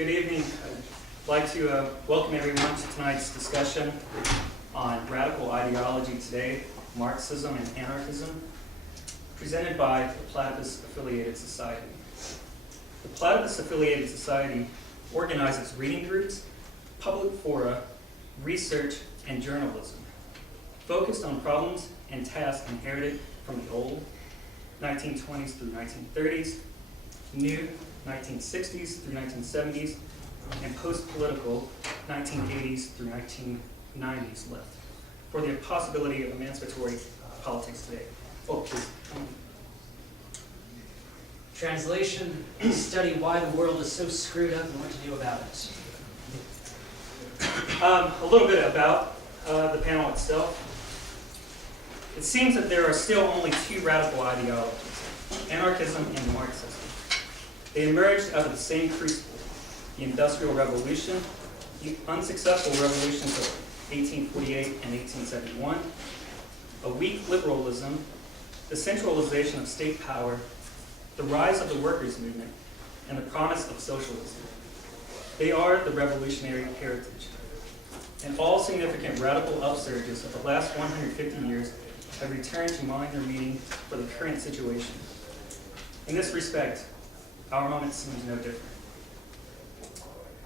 Good evening. I'd like to welcome everyone to tonight's discussion on radical ideology today, Marxism and Anarchism, presented by the Platypus Affiliated Society. The Platypus Affiliated Society organizes reading groups, public fora, research, and journalism, focused on problems and tasks inherited from the old 1920s through 1930s, new 1960s through 1970s, and post-political 1980s through 1990s left, for the possibility of emancipatory politics today. Oh, please. Translation, study why the world is so screwed up and what to do about it. A little bit about the panel itself. It seems that there are still only two radical ideologies, anarchism and Marxism. They emerged out of the same crucible, the Industrial Revolution, the unsuccessful revolutions of 1848 and 1871, a weak liberalism, the centralization of state power, the rise of the workers' movement, and the promise of socialism. They are the revolutionary heritage. And all significant radical upsurges of the last 150 years have returned to mind their meaning for the current situation. In this respect, our moment seems no different.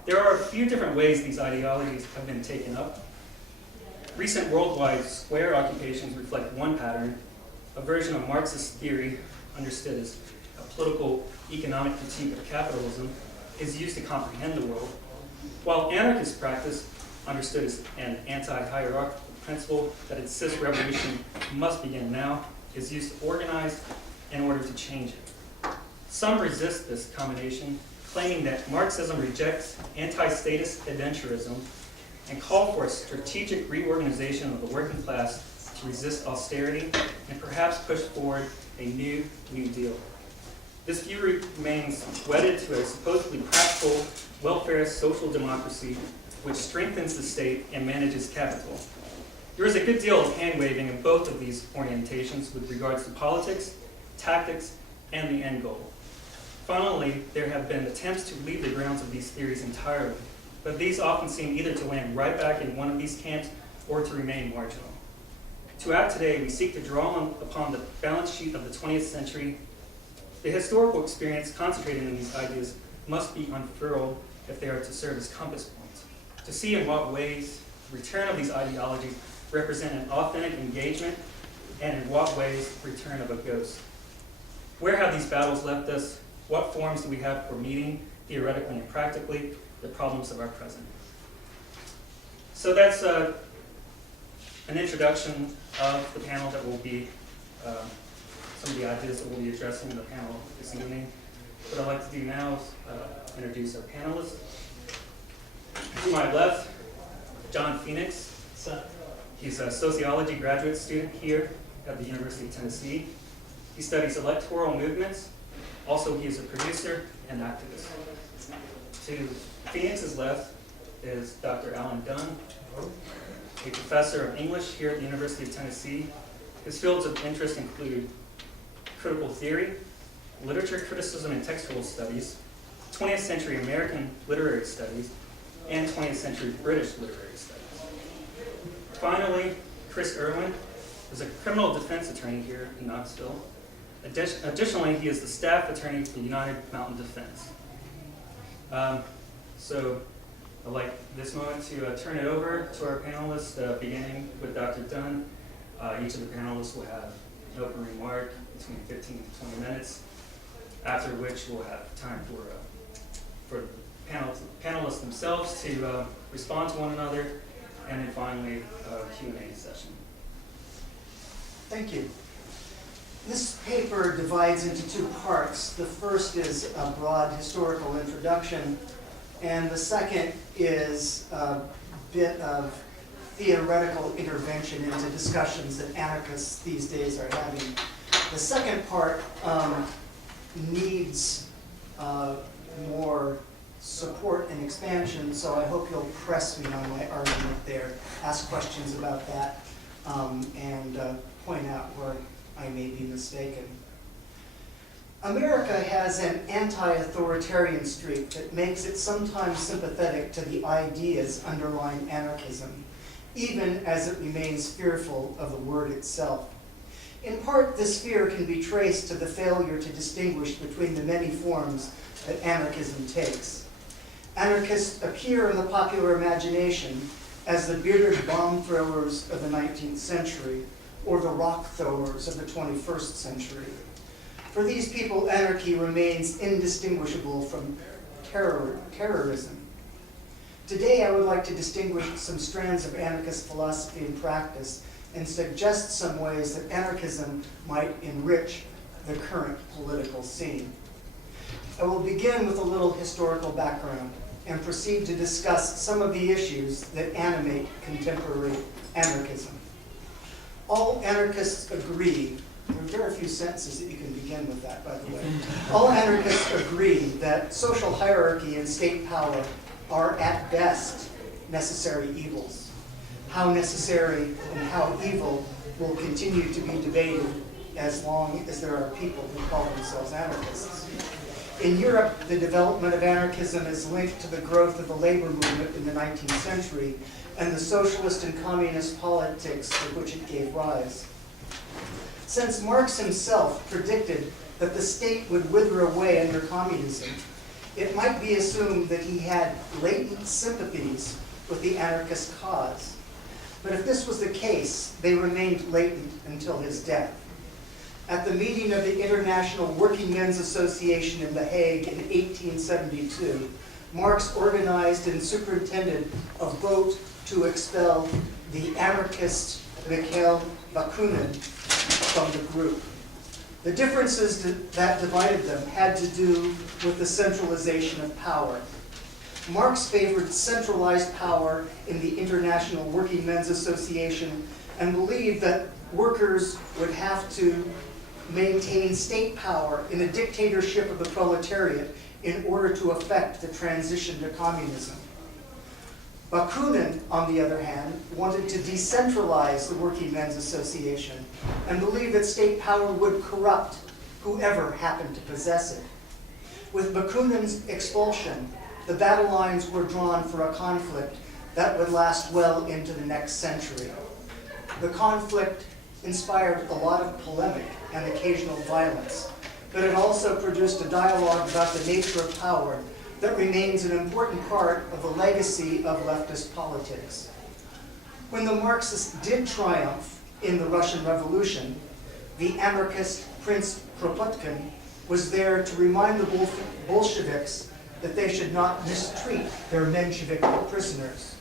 There are a few different ways these ideologies have been taken up. Recent worldwide square occupations reflect one pattern, a version of Marxist theory understood as a political economic critique of capitalism is used to comprehend the world, while anarchist practice, understood as an anti-hierarchical principle that insists revolution must begin now, is used to organize in order to change it. Some resist this combination, claiming that Marxism rejects anti-statist adventurism and call for a strategic reorganization of the working class to resist austerity and perhaps push forward a new New Deal. This view remains wedded to a supposedly practical, welfarist social democracy which strengthens the state and manages capital. There is a good deal of hand-waving in both of these orientations with regards to politics, tactics, and the end goal. Finally, there have been attempts to leave the grounds of these theories entirely, but these often seem either to land right back in one of these camps or to remain marginal. To act today, we seek to draw upon the balance sheet of the 20th century. The historical experience concentrated in these ideas must be unfurled if they are to serve as compass points, to see in what ways the return of these ideologies represent an authentic engagement and in what ways the return of a ghost. Where have these battles left us? What forms do we have for meeting, theoretically and practically, the problems of our present? So that's an introduction of the panel that will be, some of the ideas that we'll be addressing in the panel this evening. What I'd like to do now is introduce our panelists. To my left, John Phoenix. He's a sociology graduate student here at the University of Tennessee. He studies electoral movements. Also, he is a producer and activist. To Phoenix's left is Dr. Alan Dunn, a professor of English here at the University of Tennessee. His fields of interest include critical theory, literature criticism and textual studies, 20th century American literary studies, and 20th century British literary studies. Finally, Chris Erwin is a criminal defense attorney here in Knoxville. Additionally, he is the staff attorney for United Mountain Defense. So I'd like this moment to turn it over to our panelists, beginning with Dr. Dunn. Each of the panelists will have an open remark between 15 and 20 minutes, after which we'll have time for the panelists themselves to respond to one another, and then finally a Q&A session. Thank you. This paper divides into two parts. The first is a broad historical introduction, and the second is a bit of theoretical intervention into discussions that anarchists these days are having. The second part needs more support and expansion, so I hope you'll press me on my argument there, ask questions about that, and point out where I may be mistaken. America has an anti-authoritarian streak that makes it sometimes sympathetic to the ideas underlying anarchism, even as it remains fearful of the word itself. In part, this fear can be traced to the failure to distinguish between the many forms that anarchism takes. Anarchists appear in the popular imagination as the bearded bomb throwers of the 19th century or the rock throwers of the 21st century. For these people, anarchy remains indistinguishable from terrorism. Today, I would like to distinguish some strands of anarchist philosophy and practice and suggest some ways that anarchism might enrich the current political scene. I will begin with a little historical background and proceed to discuss some of the issues that animate contemporary anarchism. All anarchists agree, there are very few sentences that you can begin with that, by the way. All anarchists agree that social hierarchy and state power are at best necessary evils. How necessary and how evil will continue to be debated as long as there are people who call themselves anarchists. In Europe, the development of anarchism is linked to the growth of the labor movement in the 19th century and the socialist and communist politics to which it gave rise. Since Marx himself predicted that the state would wither away under communism, it might be assumed that he had latent sympathies with the anarchist cause. But if this was the case, they remained latent until his death. At the meeting of the International Working Men's Association in The Hague in 1872, Marx organized and superintended a vote to expel the anarchist Mikhail Bakunin from the group. The differences that divided them had to do with the centralization of power. Marx favored centralized power in the International Working Men's Association and believed that workers would have to maintain state power in a dictatorship of the proletariat in order to effect the transition to communism. Bakunin, on the other hand, wanted to decentralize the Working Men's Association and believed that state power would corrupt whoever happened to possess it. With Bakunin's expulsion, the battle lines were drawn for a conflict that would last well into the next century. The conflict inspired a lot of polemic and occasional violence, but it also produced a dialogue about the nature of power that remains an important part of the legacy of leftist politics. When the Marxists did triumph in the Russian Revolution, the anarchist Prince Kropotkin was there to remind the Bolsheviks that they should not mistreat their Menshevik prisoners.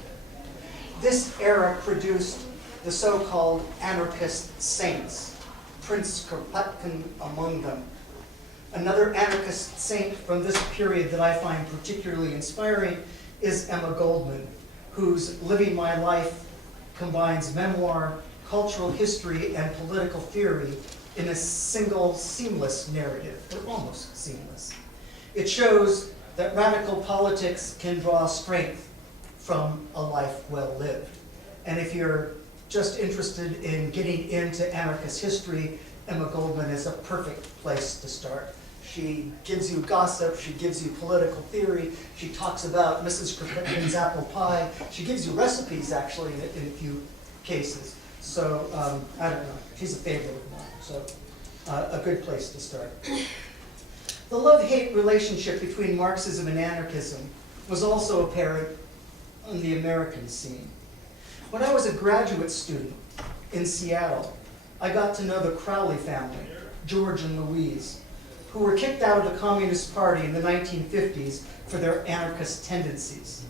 This era produced the so-called anarchist saints, Prince Kropotkin among them. Another anarchist saint from this period that I find particularly inspiring is Emma Goldman, whose Living My Life combines memoir, cultural history, and political theory in a single seamless narrative, or almost seamless. It shows that radical politics can draw strength from a life well lived. And if you're just interested in getting into anarchist history, Emma Goldman is a perfect place to start. She gives you gossip, she gives you political theory, she talks about Mrs. Kropotkin's apple pie, she gives you recipes actually in a few cases. So, I don't know, she's a favorite of mine, so a good place to start. The love-hate relationship between Marxism and anarchism was also apparent on the American scene. When I was a graduate student in Seattle, I got to know the Crowley family, George and Louise, who were kicked out of the Communist Party in the 1950s for their anarchist tendencies.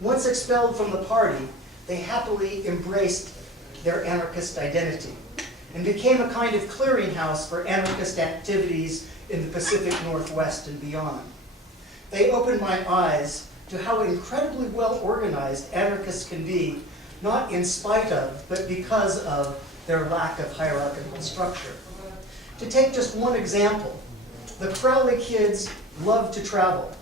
Once expelled from the party, they happily embraced their anarchist identity and became a kind of clearinghouse for anarchist activities in the Pacific Northwest and beyond. They opened my eyes to how incredibly well organized anarchists can be, not in spite of, but because of their lack of hierarchical structure. To take just one example, the Crowley kids loved to travel,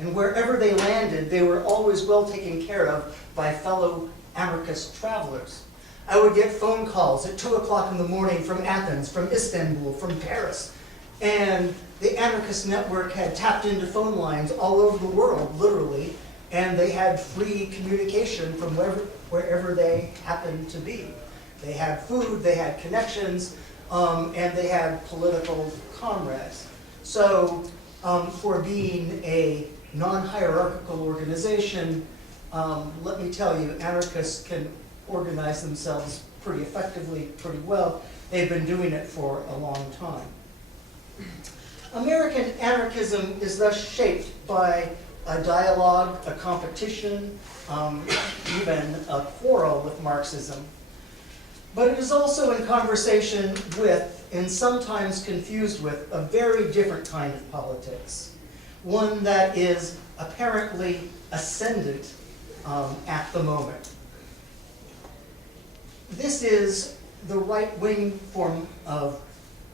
and wherever they landed, they were always well taken care of by fellow anarchist travelers. I would get phone calls at 2 o'clock in the morning from Athens, from Istanbul, from Paris, And the anarchist network had tapped into phone lines all over the world, literally, and they had free communication from wherever they happened to be. They had food, they had connections, and they had political comrades. So for being a non-hierarchical organization, let me tell you, anarchists can organize themselves pretty effectively, pretty well. They've been doing it for a long time. American anarchism is thus shaped by a dialogue, a competition, even a quarrel with Marxism. But it is also in conversation with, and sometimes confused with, a very different kind of politics. One that is apparently ascendant at the moment. This is the right-wing form of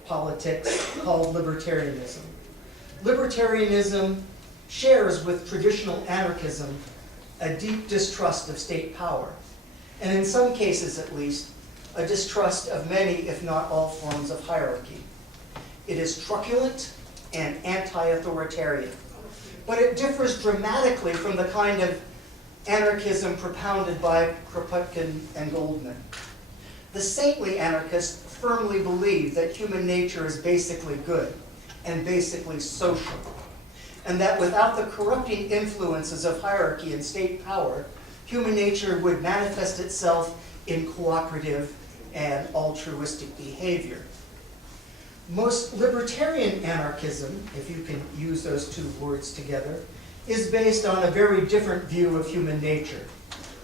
politics called libertarianism. Libertarianism shares with traditional anarchism a deep distrust of state power, and in some cases at least, a distrust of many, if not all, forms of hierarchy. It is truculent and anti-authoritarian, but it differs dramatically from the kind of anarchism propounded by Kropotkin and Goldman. The saintly anarchists firmly believe that human nature is basically good and basically social, and that without the corrupting influences of hierarchy and state power, human nature would manifest itself in cooperative and altruistic behavior. Most libertarian anarchism, if you can use those two words together, is based on a very different view of human nature.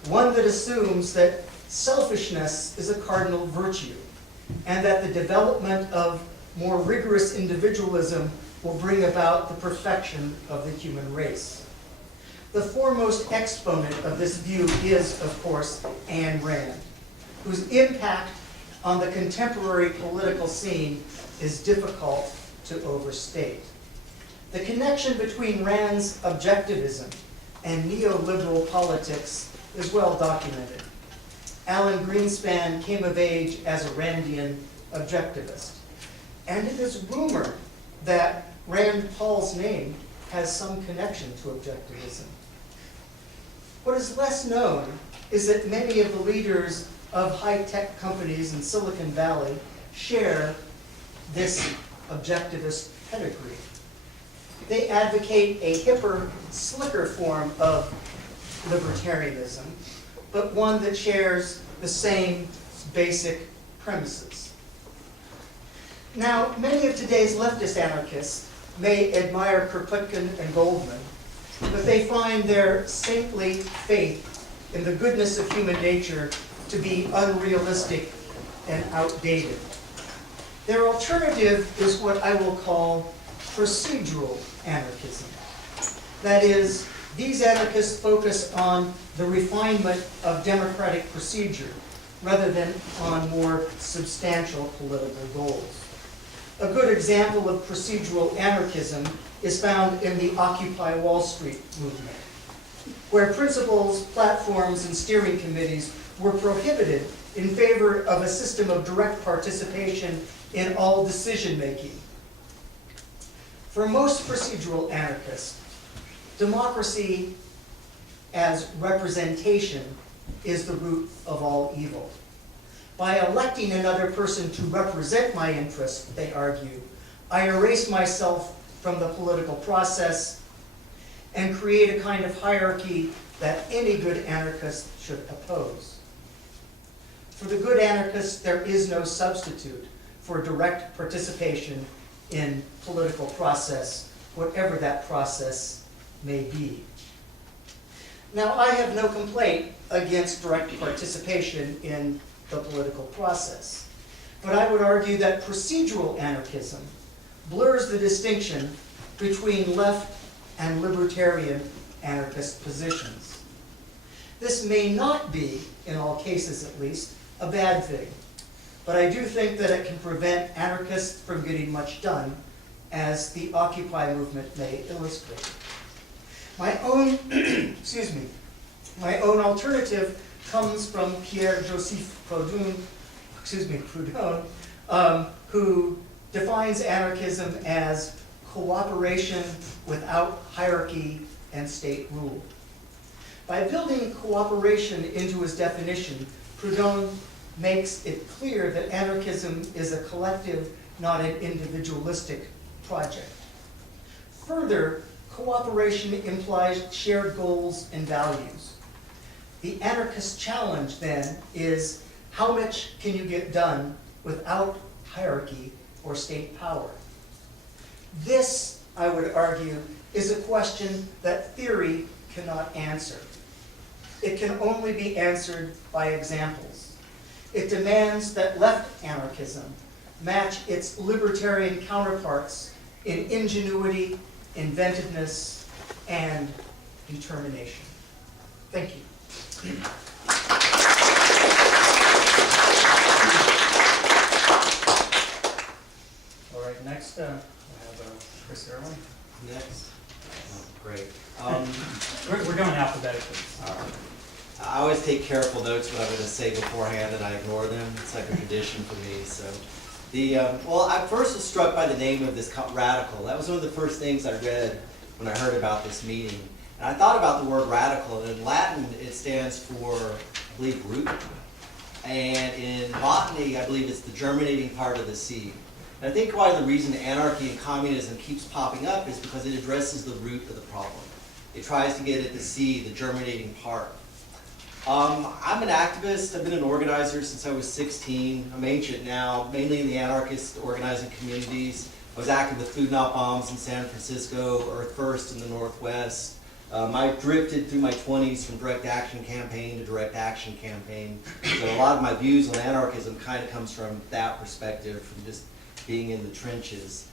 One that assumes that selfishness is a cardinal virtue, and that the development of more rigorous individualism will bring about the perfection of the human race. The foremost exponent of this view is, of course, Ayn Rand, whose impact on the contemporary political scene is difficult to overstate. The connection between Rand's objectivism and neoliberal politics is well documented. Alan Greenspan came of age as a Randian objectivist, and it is rumored that Rand Paul's name has some connection to objectivism. What is less known is that many of the leaders of high-tech companies in Silicon Valley share this objectivist pedigree. They advocate a hipper, slicker form of libertarianism, but one that shares the same basic premises. Now, many of today's leftist anarchists may admire Kropotkin and Goldman, but they find their saintly faith in the goodness of human nature to be unrealistic and outdated. Their alternative is what I will call procedural anarchism. That is, these anarchists focus on the refinement of democratic procedure rather than on more substantial political goals. A good example of procedural anarchism is found in the Occupy Wall Street movement, where principles, platforms, and steering committees were prohibited in favor of a system of direct participation in all decision-making. For most procedural anarchists, democracy as representation is the root of all evil. By electing another person to represent my interests, they argue, I erase myself from the political process and create a kind of hierarchy that any good anarchist should oppose. For the good anarchist, there is no substitute for direct participation in political process, whatever that process may be. Now, I have no complaint against direct participation in the political process, but I would argue that procedural anarchism blurs the distinction between left and libertarian anarchist positions. This may not be, in all cases at least, a bad thing, but I do think that it can prevent anarchists from getting much done, as the Occupy movement may illustrate. My own, my own alternative comes from Pierre-Joseph Proudhon, who defines anarchism as cooperation without hierarchy and state rule. By building cooperation into his definition, Proudhon makes it clear that anarchism is a collective, not an individualistic project. Further, cooperation implies shared goals and values. The anarchist challenge, then, is how much can you get done without hierarchy or state power? This, I would argue, is a question that theory cannot answer. It can only be answered by examples. It demands that left anarchism match its libertarian counterparts in ingenuity, inventiveness, and determination. Thank you. All right, next, I have Chris Erwin. Next. Oh, great. We're going alphabetically. All right. I always take careful notes what I'm going to say beforehand, and I ignore them. It's like a tradition for me. So, well, I first was struck by the name of this radical. That was one of the first things I read when I heard about this meeting. And I thought about the word radical, and in Latin it stands for, I believe, root. And in botany, I believe it's the germinating part of the seed. And I think why the reason anarchy and communism keeps popping up is because it addresses the root of the problem. It tries to get at the seed, the germinating part. I'm an activist. I've been an organizer since I was 16. I'm ancient now, mainly in the anarchist organizing communities. I was active with Food Not Bombs in San Francisco, Earth First in the Northwest. I drifted through my 20s from direct action campaign to direct action campaign. So a lot of my views on anarchism kind of comes from that perspective, from just being in the trenches.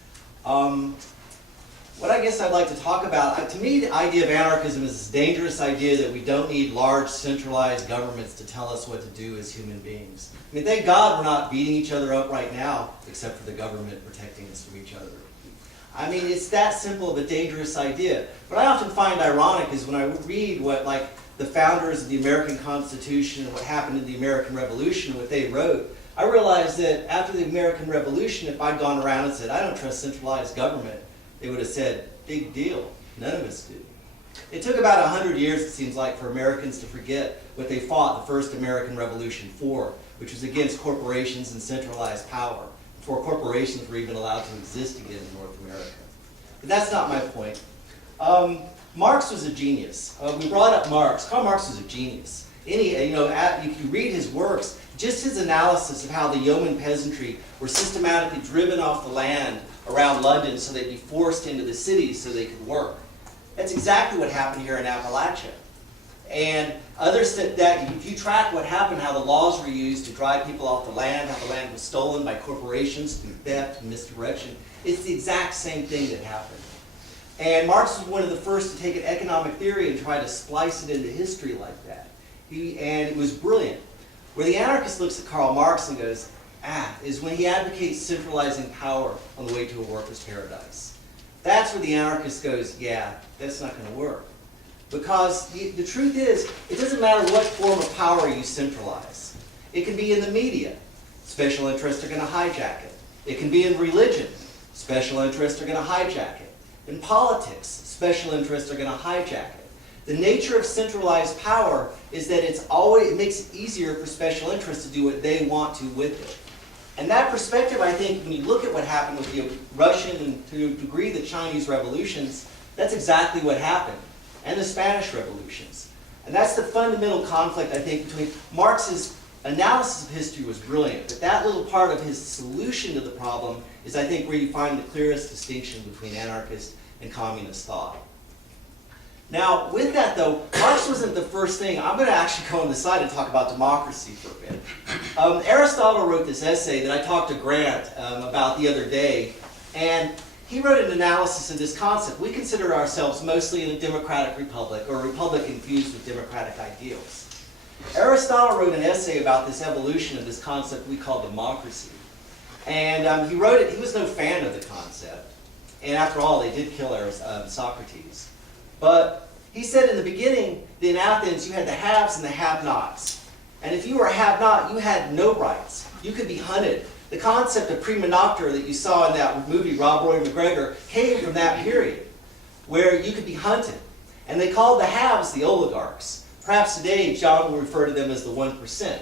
What I guess I'd like to talk about, to me the idea of anarchism is this dangerous idea that we don't need large centralized governments to tell us what to do as human beings. I mean, thank God we're not beating each other up right now, except for the government protecting us from each other. I mean, it's that simple of a dangerous idea. What I often find ironic is when I read what, like, the founders of the American Constitution and what happened in the American Revolution, what they wrote, I realized that after the American Revolution, if I'd gone around and said, I don't trust centralized government, they would have said, big deal. None of us do. It took about 100 years, it seems like, for Americans to forget what they fought the first American Revolution for, which was against corporations and centralized power, before corporations were even allowed to exist again in North America. But that's not my point. Marx was a genius. We brought up Marx. Karl Marx was a genius. If you read his works, just his analysis of how the yeoman peasantry were systematically driven off the land around London so they'd be forced into the cities so they could work. That's exactly what happened here in Appalachia. And others that if you track what happened, how the laws were used to drive people off the land, how the land was stolen by corporations through theft and misdirection, it's the exact same thing that happened. And Marx was one of the first to take an economic theory and try to splice it into history like that. And it was brilliant. Where the anarchist looks at Karl Marx and goes, is when he advocates centralizing power on the way to a worker's paradise. That's where the anarchist goes, yeah, that's not going to work. Because the truth is, it doesn't matter what form of power you centralize. It can be in the media. Special interests are going to hijack it. It can be in religion. Special interests are going to hijack it. In politics, special interests are going to hijack it. The nature of centralized power is that it makes it easier for special interests to do what they want to with it. And that perspective, I think, when you look at what happened with the Russian and to a degree the Chinese revolutions, that's exactly what happened. And the Spanish revolutions. And that's the fundamental conflict, I think, between Marx's analysis of history was brilliant, but that little part of his solution to the problem is, I think, where you find the clearest distinction between anarchist and communist thought. Now, with that, though, Marx wasn't the first thing. I'm going to actually go on the side and talk about democracy for a bit. Aristotle wrote this essay that I talked to Grant about the other day, and he wrote an analysis of this concept. We consider ourselves mostly in a democratic republic, or a republic infused with democratic ideals. Aristotle wrote an essay about this evolution of this concept we call democracy. And he wrote it, he was no fan of the concept. And after all, they did kill Socrates. But he said in the beginning that in Athens you had the haves and the have-nots. And if you were a have-not, you had no rights. You could be hunted. The concept of prima noctere that you saw in that movie, Rob Roy McGregor, came from that period, where you could be hunted. And they called the haves the oligarchs. Perhaps today, John will refer to them as the 1%.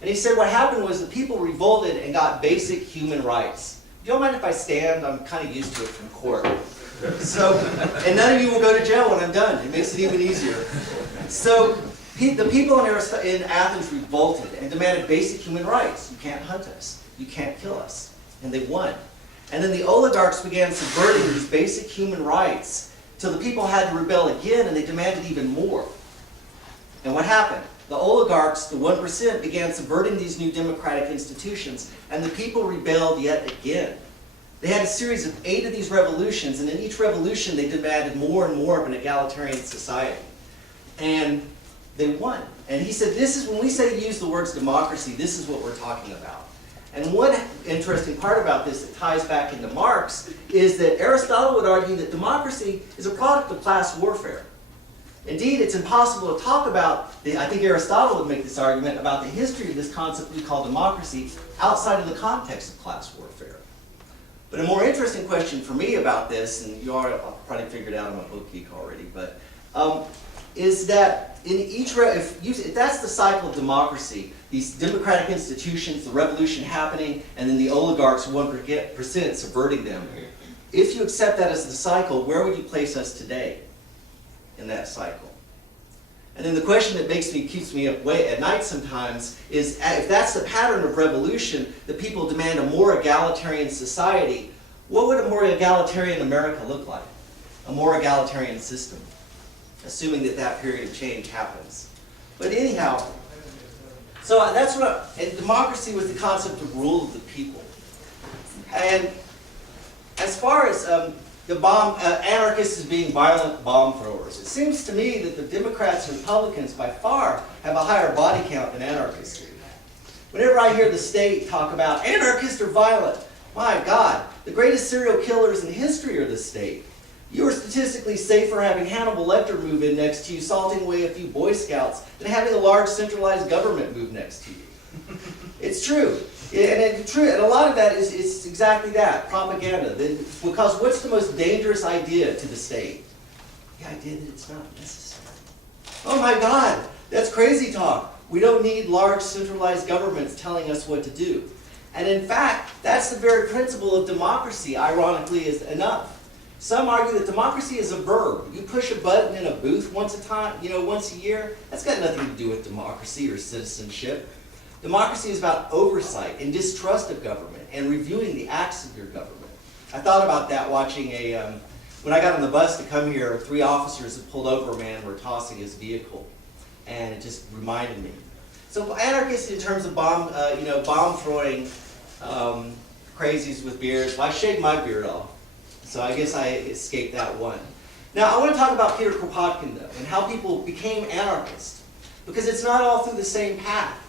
And he said what happened was the people revolted and got basic human rights. Do you mind if I stand? I'm kind of used to it from court. So, and none of you will go to jail when I'm done. It makes it even easier. So, the people in Athens revolted and demanded basic human rights. You can't hunt us. You can't kill us. And they won. And then the oligarchs began subverting these basic human rights till the people had to rebel again, and they demanded even more. And what happened? The oligarchs, the 1%, began subverting these new democratic institutions, and the people rebelled yet again. They had a series of 8 of these revolutions, and in each revolution they demanded more and more of an egalitarian society. And they won. And he said, this is, when we say use the words democracy, this is what we're talking about. And one interesting part about this that ties back into Marx is that Aristotle would argue that democracy is a product of class warfare. Indeed, it's impossible to talk about, I think Aristotle would make this argument, about the history of this concept we call democracy outside of the context of class warfare. But a more interesting question for me about this, and you are probably figured out I'm a book geek already, but is that in each, if that's the cycle of democracy, these democratic institutions, the revolution happening, and then the oligarchs, 1% subverting them, if you accept that as the cycle, where would you place us today in that cycle? And then the question that keeps me up at night sometimes is, if that's the pattern of revolution, the people demand a more egalitarian society, what would a more egalitarian America look like? A more egalitarian system, assuming that that period of change happens. But anyhow, so that's what, and democracy was the concept of rule of the people. And as far as anarchists as being violent bomb throwers, it seems to me that the Democrats and Republicans by far have a higher body count than anarchists do. Whenever I hear the state talk about anarchists are violent, my God, the greatest serial killers in history are the state. You are statistically safer having Hannibal Lecter move in next to you, salting away a few Boy Scouts, than having a large centralized government move next to you. It's true. And a lot of that is it's exactly that, propaganda. Because what's the most dangerous idea to the state? The idea that it's not necessary. Oh my God, that's crazy talk. We don't need large centralized governments telling us what to do. And in fact, that's the very principle of democracy, ironically, is enough. Some argue that democracy is a verb. You push a button in a booth once a year. That's got nothing to do with democracy or citizenship. Democracy is about oversight and distrust of government and reviewing the acts of your government. I thought about that watching when I got on the bus to come here, 3 officers had pulled over a man and were tossing his vehicle. And it just reminded me. So anarchists in terms of bomb throwing crazies with beards, well, I shaved my beard off. So I guess I escaped that one. Now I want to talk about Peter Kropotkin though, and how people became anarchists. Because it's not all through the same path.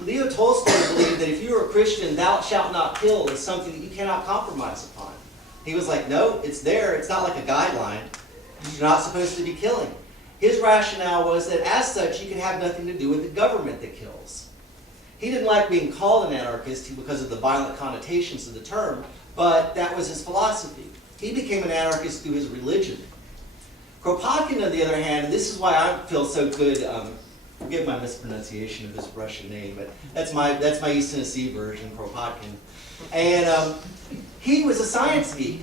Leo Tolstoy believed that if you are a Christian, thou shalt not kill is something that you cannot compromise upon. He was like, no, it's there. It's not like a guideline. You're not supposed to be killing. His rationale was that as such, you can have nothing to do with the government that kills. He didn't like being called an anarchist because of the violent connotations of the term, but that was his philosophy. He became an anarchist through his religion. Kropotkin, on the other hand, and this is why I feel so good, forgive my mispronunciation of his Russian name, but that's my East Tennessee version, Kropotkin. And he was a science geek.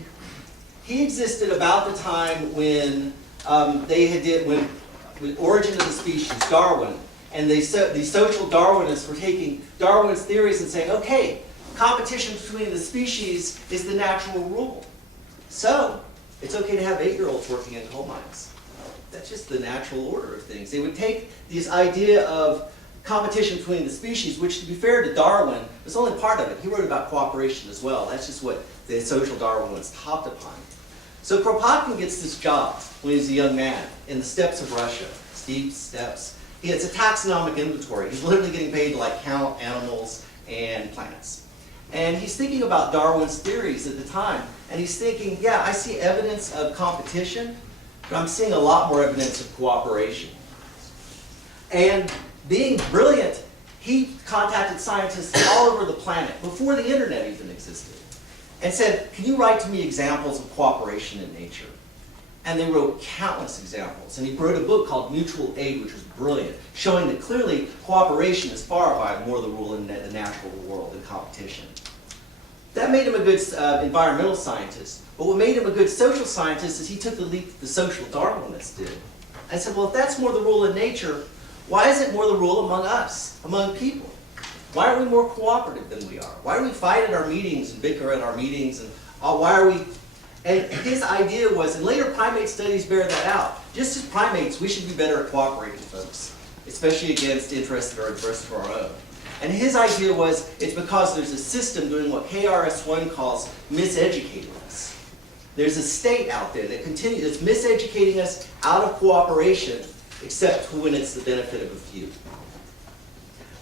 He existed about the time when with Origin of the Species, Darwin, and the social Darwinists were taking Darwin's theories and saying, okay, competition between the species is the natural rule. So, it's okay to have 8-year-olds working in coal mines. That's just the natural order of things. They would take this idea of competition between the species, which to be fair to Darwin, was only part of it. He wrote about cooperation as well. That's just what the social Darwinists hopped upon. So Kropotkin gets this job when he's a young man in the steppes of Russia, steep steppes. It's a taxonomic inventory. He's literally getting paid to like count animals and plants. And he's thinking about Darwin's theories at the time. And he's thinking, yeah, I see evidence of competition, but I'm seeing a lot more evidence of cooperation. And being brilliant, he contacted scientists all over the planet before the internet even existed and said, can you write to me examples of cooperation in nature? And they wrote countless examples. And he wrote a book called Mutual Aid, which was brilliant, showing that clearly cooperation is far by more the rule in the natural world than competition. That made him a good environmental scientist. But what made him a good social scientist is he took the leap that the social Darwinists did. And said, well, if that's more the rule in nature, why is it more the rule among us, among people? Why are we more cooperative than we are? Why do we fight at our meetings and bicker at our meetings? And why are we... And his idea was, and later primate studies bear that out, just as primates, we should be better at cooperating with folks, especially against interests that are adverse to our own. And his idea was, it's because there's a system doing what KRS-One calls miseducating us. There's a state out there that continues, that's miseducating us out of cooperation, except when it's the benefit of a few.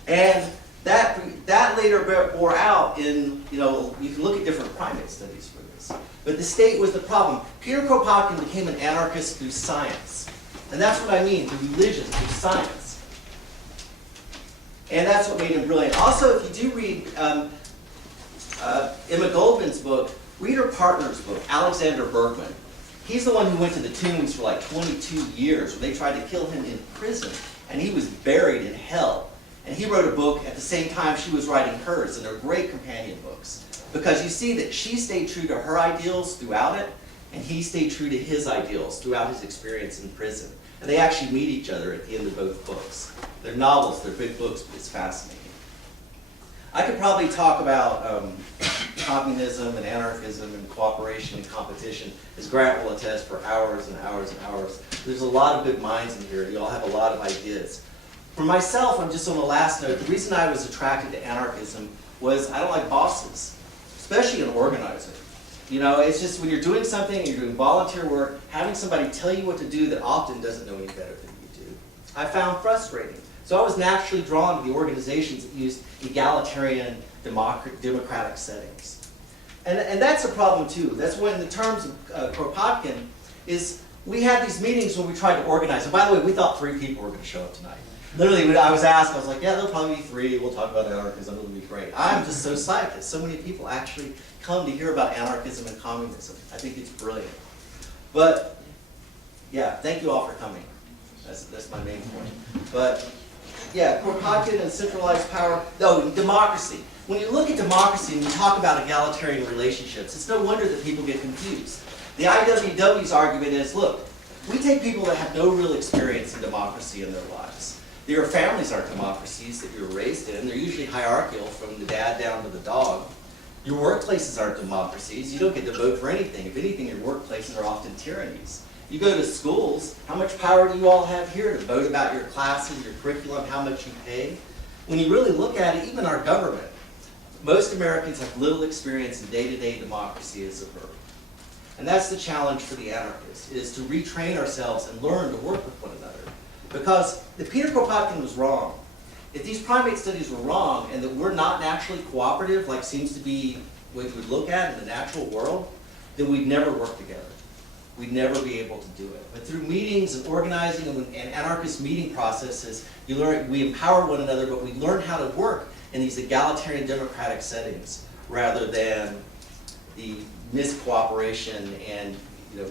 And that later bore out in, you can look at different primate studies for this. But the state was the problem. Peter Kropotkin became an anarchist through science. And that's what I mean, through religion, through science. And that's what made him brilliant. Also, if you do read Emma Goldman's book, read her partner's book, Alexander Bergman. He's the one who went to the tombs for like 22 years, where they tried to kill him in prison, and he was buried in hell. And he wrote a book at the same time she was writing hers, and they're great companion books. Because you see that she stayed true to her ideals throughout it, and he stayed true to his ideals throughout his experience in prison. And they actually meet each other at the end of both books. They're novels, they're big books, but it's fascinating. I could probably talk about communism and anarchism and cooperation and competition, as Grant will attest, for hours and hours and hours. There's a lot of good minds in here. You all have a lot of ideas. For myself, I'm just on the last note, the reason I was attracted to anarchism was I don't like bosses, especially in organizing. It's just when you're doing something and you're doing volunteer work, having somebody tell you what to do that often doesn't know any better than you do, I found frustrating. So I was naturally drawn to the organizations that used egalitarian democratic settings. And that's a problem too. That's when, in terms of Kropotkin, is we had these meetings when we tried to organize. And by the way, we thought 3 people were going to show up tonight. Literally, when I was asked, I was like, yeah, there'll probably be 3. We'll talk about anarchism. It'll be great. I'm just so psyched that so many people actually come to hear about anarchism and communism. I think it's brilliant. But, yeah, thank you all for coming. That's my main point. But, yeah, Kropotkin and centralized power. No, democracy. When you look at democracy and you talk about egalitarian relationships, it's no wonder that people get confused. The IWW's argument is, look, we take people that have no real experience in democracy in their lives. Your families aren't democracies that you're raised in. They're usually hierarchical from the dad down to the dog. Your workplaces aren't democracies. You don't get to vote for anything. If anything, your workplaces are often tyrannies. You go to schools, how much power do you all have here to vote about your classes, your curriculum, how much you pay? When you really look at it, even our government, most Americans have little experience in day-to-day democracy as a verb. And that's the challenge for the anarchists, is to retrain ourselves and learn to work with one another. Because if Peter Kropotkin was wrong, if these primate studies were wrong, and that we're not naturally cooperative, like seems to be what we would look at in the natural world, then we'd never work together. We'd never be able to do it. But through meetings and organizing and anarchist meeting processes, we empower one another, but we learn how to work in these egalitarian democratic settings rather than the miscooperation and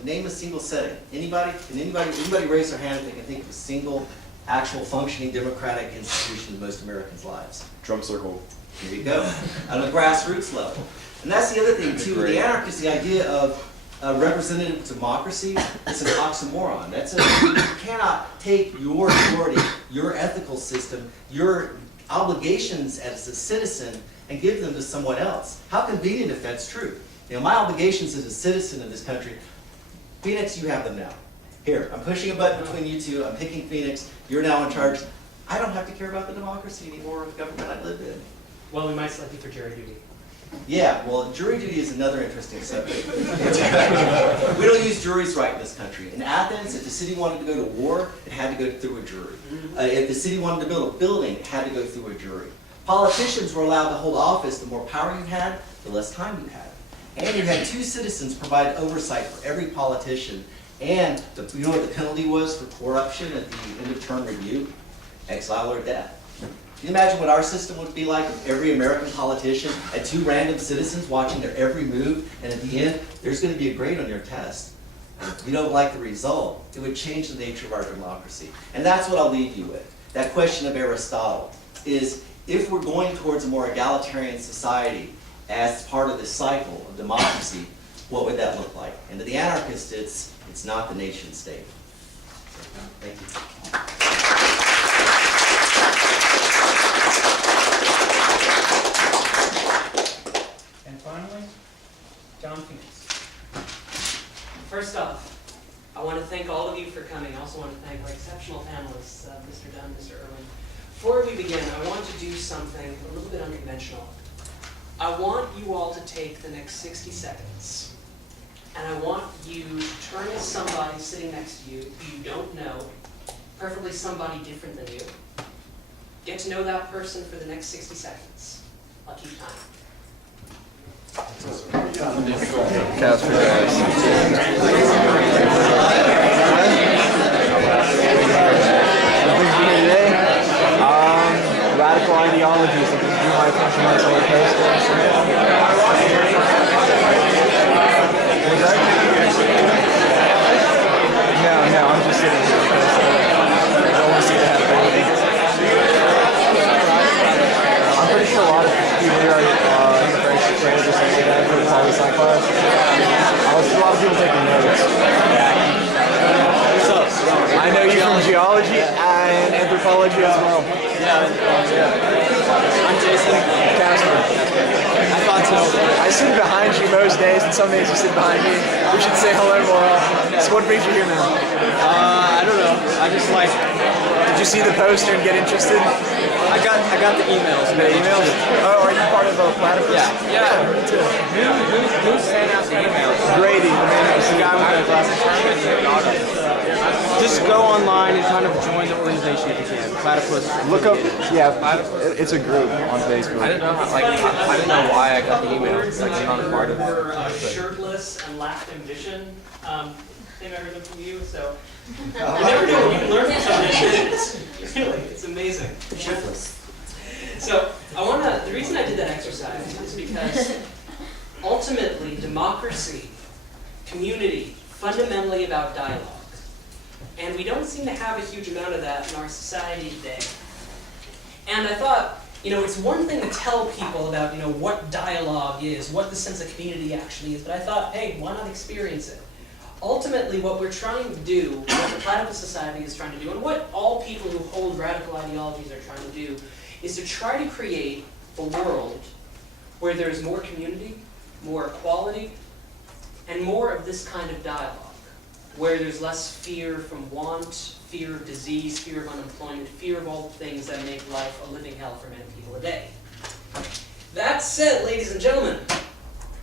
name a single setting. Anybody? Can anybody raise their hand if they can think of a single, actual functioning democratic institution in most Americans' lives? Drum circle. Here you go. On a grassroots level. And that's the other thing too. The anarchists, the idea of representative democracy, is an oxymoron. You cannot take your authority, your ethical system, your obligations as a citizen, and give them to someone else. How convenient if that's true. My obligations as a citizen of this country, Phoenix, you have them now. Here, I'm pushing a button between you two, I'm picking Phoenix, you're now in charge. I don't have to care about the democracy anymore of the government I live in. Well, we might select you for jury duty. Yeah, well, jury duty is another interesting subject. We don't use juries right in this country. In Athens, if the city wanted to go to war, it had to go through a jury. If the city wanted to build a building, it had to go through a jury. Politicians were allowed to hold office. The more power you had, the less time you had. And you had 2 citizens provide oversight for every politician. And you know what the penalty was for corruption at the end of term review? Exile or death. Can you imagine what our system would be like if every American politician had 2 random citizens watching their every move, and at the end, there's going to be a grade on your test. If you don't like the result, it would change the nature of our democracy. And that's what I'll leave you with. That question of Aristotle is, if we're going towards a more egalitarian society as part of this cycle of democracy, what would that look like? And to the anarchist, it's not the nation state. Thank you. And finally, John Phoenix. First off, I want to thank all of you for coming. I also want to thank our exceptional panelists, Mr. Dunn, Mr. Erwin. Before we begin, I want to do something a little bit unconventional. I want you all to take the next 60 seconds, and I want you to turn to somebody sitting next to you who you don't know, preferably somebody different than you. Get to know that person for the next 60 seconds. I'll keep time. Casper, radical ideologies. I just do my attention on some No, I'm just sitting here because I don't want to see that happen. I'm pretty sure a lot of people here are immigration trade or something like that for the poli-sci class. I see a lot of people taking notes. So, I know you from geology and anthropology as well. Yeah. I'm Jason. Casper. I thought so. I sit behind you most days, and some days you sit behind me. We should say hello more often. So what brings you here now? I don't know. I just like... Did you see the poster and get interested? I got the emails. The emails? Oh, are you part of a platypus? Yeah, me too. Who sent out the emails? Grady, the man who's the guy with the glasses. Just go online and kind of join the organization if you can. Platypus. Look up, it's a group on Facebook. I didn't know why I got the email. Like, I'm not a part of it. Shirtless and lacked ambition. They've never heard from you, so you never know what you can learn from something. Really, it's amazing. Shiftless. So the reason I did that exercise is because ultimately democracy, community, fundamentally about dialogue. And we don't seem to have a huge amount of that in our society today. And I thought, it's one thing to tell people about, what dialogue is, what the sense of community actually is, but I thought, hey, why not experience it? Ultimately, what we're trying to do, what the Platypus Society is trying to do, and what all people who hold radical ideologies are trying to do, is to try to create a world where there's more community, more equality, and more of this kind of dialogue, where there's less fear from want, fear of disease, fear of unemployment, fear of all the things that make life a living hell for many people a day. That said, ladies and gentlemen,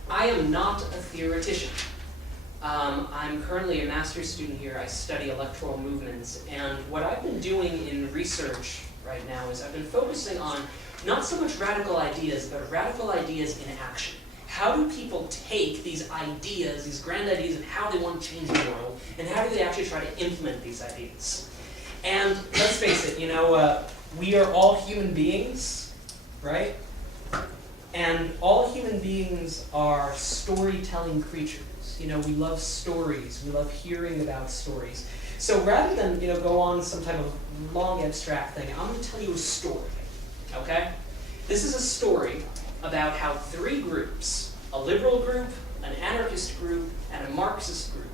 I am not a theoretician. I'm currently a master's student here. I study electoral movements, and what I've been doing in research right now is I've been focusing on not so much radical ideas, but radical ideas in action. How do people take these ideas, these grand ideas, and how they want to change the world, and how do they actually try to implement these ideas? And let's face it, we are all human beings, right? And all human beings are storytelling creatures. We love stories. We love hearing about stories. So rather than go on some type of long abstract thing, I'm going to tell you a story, okay? This is a story about how 3 groups, a liberal group, an anarchist group, and a Marxist group,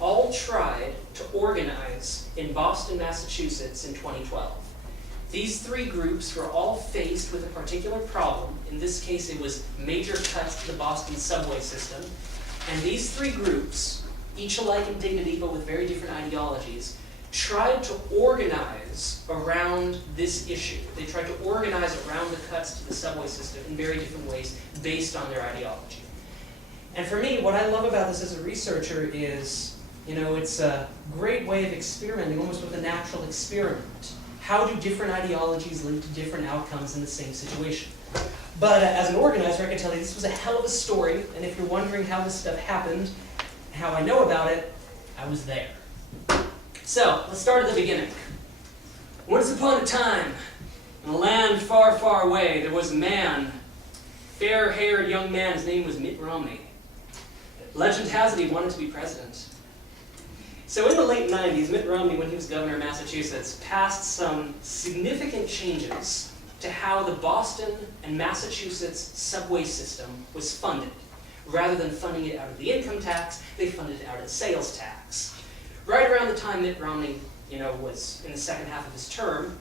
all tried to organize in Boston, Massachusetts in 2012. These 3 groups were all faced with a particular problem. In this case, it was major cuts to the Boston subway system. And these 3 groups, each alike in dignity but with very different ideologies, tried to organize around this issue. They tried to organize around the cuts to the subway system in very different ways based on their ideology. And for me, what I love about this as a researcher is, it's a great way of experimenting, almost with a natural experiment. How do different ideologies lead to different outcomes in the same situation? But as an organizer, I can tell you this was a hell of a story, and if you're wondering how this stuff happened, how I know about it, I was there. So, let's start at the beginning. Once upon a time, In a land far, far away, there was a man, fair-haired young man, his name was Mitt Romney. Legend has it he wanted to be president. So in the late 90s, Mitt Romney, when he was governor of Massachusetts, passed some significant changes to how the Boston and Massachusetts subway system was funded. Rather than funding it out of the income tax, they funded it out of the sales tax. Right around the time Mitt Romney, was in the second half of his term,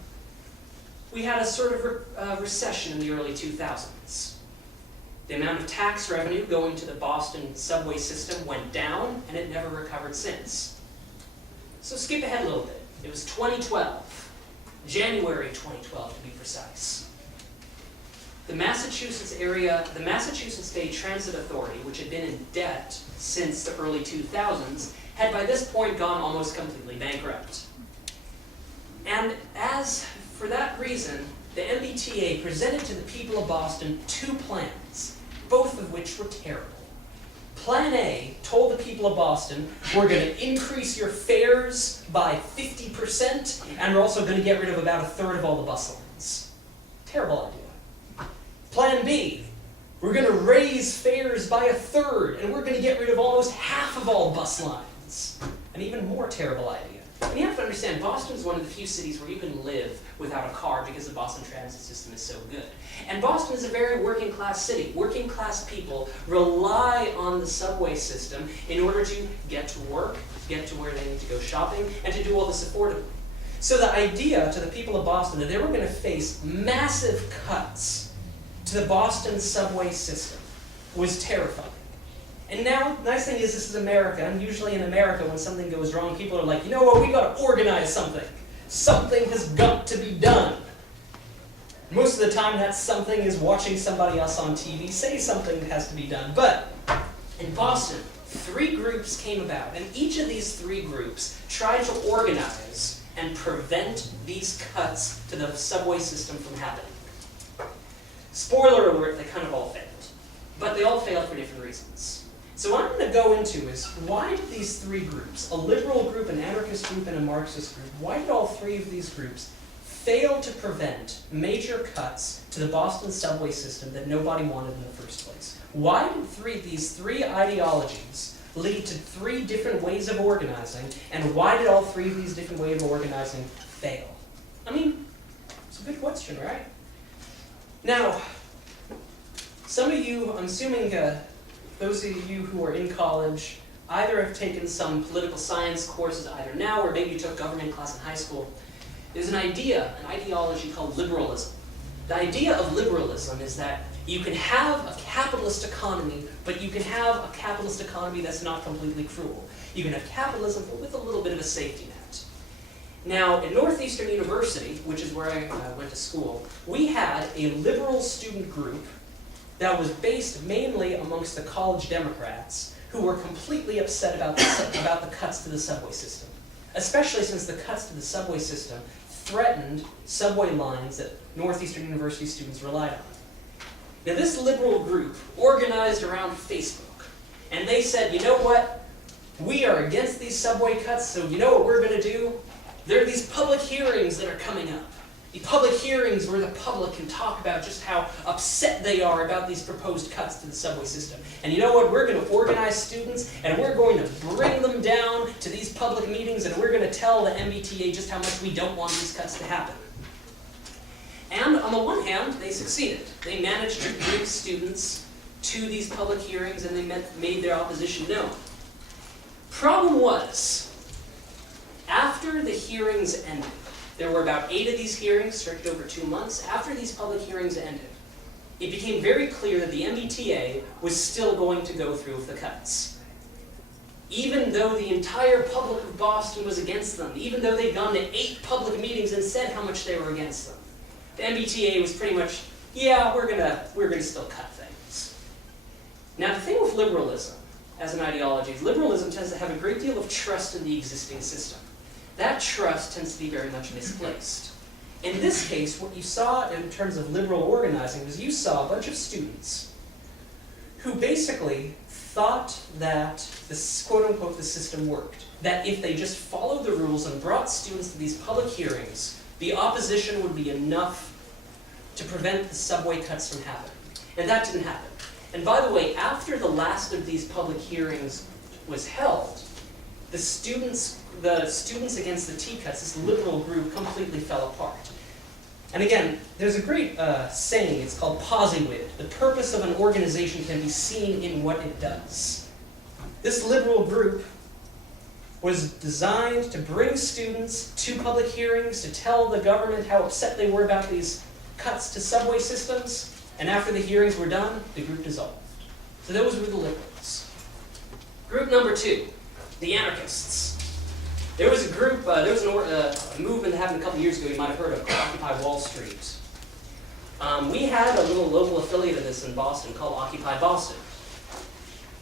we had a sort of recession in the early 2000s. The amount of tax revenue going to the Boston subway system went down, and it never recovered since. So skip ahead a little bit. It was 2012, January 2012 to be precise. The Massachusetts State Transit Authority, which had been in debt since the early 2000s, had by this point gone almost completely bankrupt. And for that reason, the MBTA presented to the people of Boston two plans, both of which were terrible. Plan A told the people of Boston, we're going to increase your fares by 50%, and we're also going to get rid of about a third of all the bus lines. Terrible idea. Plan B, we're going to raise fares by a third, and we're going to get rid of almost half of all bus lines. An even more terrible idea. And you have to understand, Boston is one of the few cities where you can live without a car because the Boston transit system is so good. And Boston is a very working class city. Working class people rely on the subway system in order to get to work, get to where they need to go shopping, and to do all this affordably. So the idea to the people of Boston that they were going to face massive cuts to the Boston subway system was terrifying. And now, the nice thing is this is America, and usually in America when something goes wrong, people are like, you know what, we got to organize something. Something has got to be done. Most of the time that something is watching somebody else on TV say something has to be done. But in Boston, 3 groups came about, and each of these 3 groups tried to organize and prevent these cuts to the subway system from happening. Spoiler alert, they kind of all failed. But they all failed for different reasons. So what I'm going to go into is, why did these 3 groups, a liberal group, an anarchist group, and a Marxist group, why did all 3 of these groups fail to prevent major cuts to the Boston subway system that nobody wanted in the first place? Why did these three ideologies lead to 3 different ways of organizing, and why did all 3 of these different ways of organizing fail? I mean, it's a good question, right? Now, some of you, I'm assuming those of you who are in college either have taken some political science courses either now or maybe you took government class in high school. There's an ideology called liberalism. The idea of liberalism is that you can have a capitalist economy, but you can have a capitalist economy that's not completely cruel. You can have capitalism but with a little bit of a safety net. Now, at Northeastern University, which is where I went to school, we had a liberal student group that was based mainly amongst the college Democrats who were completely upset about the cuts to the subway system, especially since the cuts to the subway system threatened subway lines that Northeastern University students relied on. Now, this liberal group organized around Facebook, and they said, you know what? We are against these subway cuts, so you know what we're going to do? There are these public hearings that are coming up. The public hearings where the public can talk about just how upset they are about these proposed cuts to the subway system. And you know what? We're going to organize students, and we're going to bring them down to these public meetings, and we're going to tell the MBTA just how much we don't want these cuts to happen. And on the one hand, they succeeded. They managed to bring students to these public hearings, and they made their opposition known. Problem was, after the hearings ended, there were about 8 of these hearings stretched over 2 months. After these public hearings ended, it became very clear that the MBTA was still going to go through with the cuts. Even though the entire public of Boston was against them, even though they'd gone to 8 public meetings and said how much they were against them, the MBTA was pretty much, yeah, we're gonna still cut things. Now, the thing with liberalism as an ideology is liberalism tends to have a great deal of trust in the existing system. That trust tends to be very much misplaced. In this case, what you saw in terms of liberal organizing was you saw a bunch of students who basically thought that this quote-unquote the system worked. That if they just followed the rules and brought students to these public hearings, the opposition would be enough to prevent the subway cuts from happening. And that didn't happen. And by the way, after the last of these public hearings was held, the students against the T-cuts, this liberal group, completely fell apart. And again, there's a great saying, it's called posywid. The purpose of an organization can be seen in what it does. This liberal group was designed to bring students to public hearings, to tell the government how upset they were about these cuts to subway systems, and after the hearings were done, the group dissolved. So those were the liberals. Group number 2, the anarchists. There was a group, there was a movement that happened a couple years ago, you might have heard of, called Occupy Wall Street. We had a little local affiliate of this in Boston called Occupy Boston.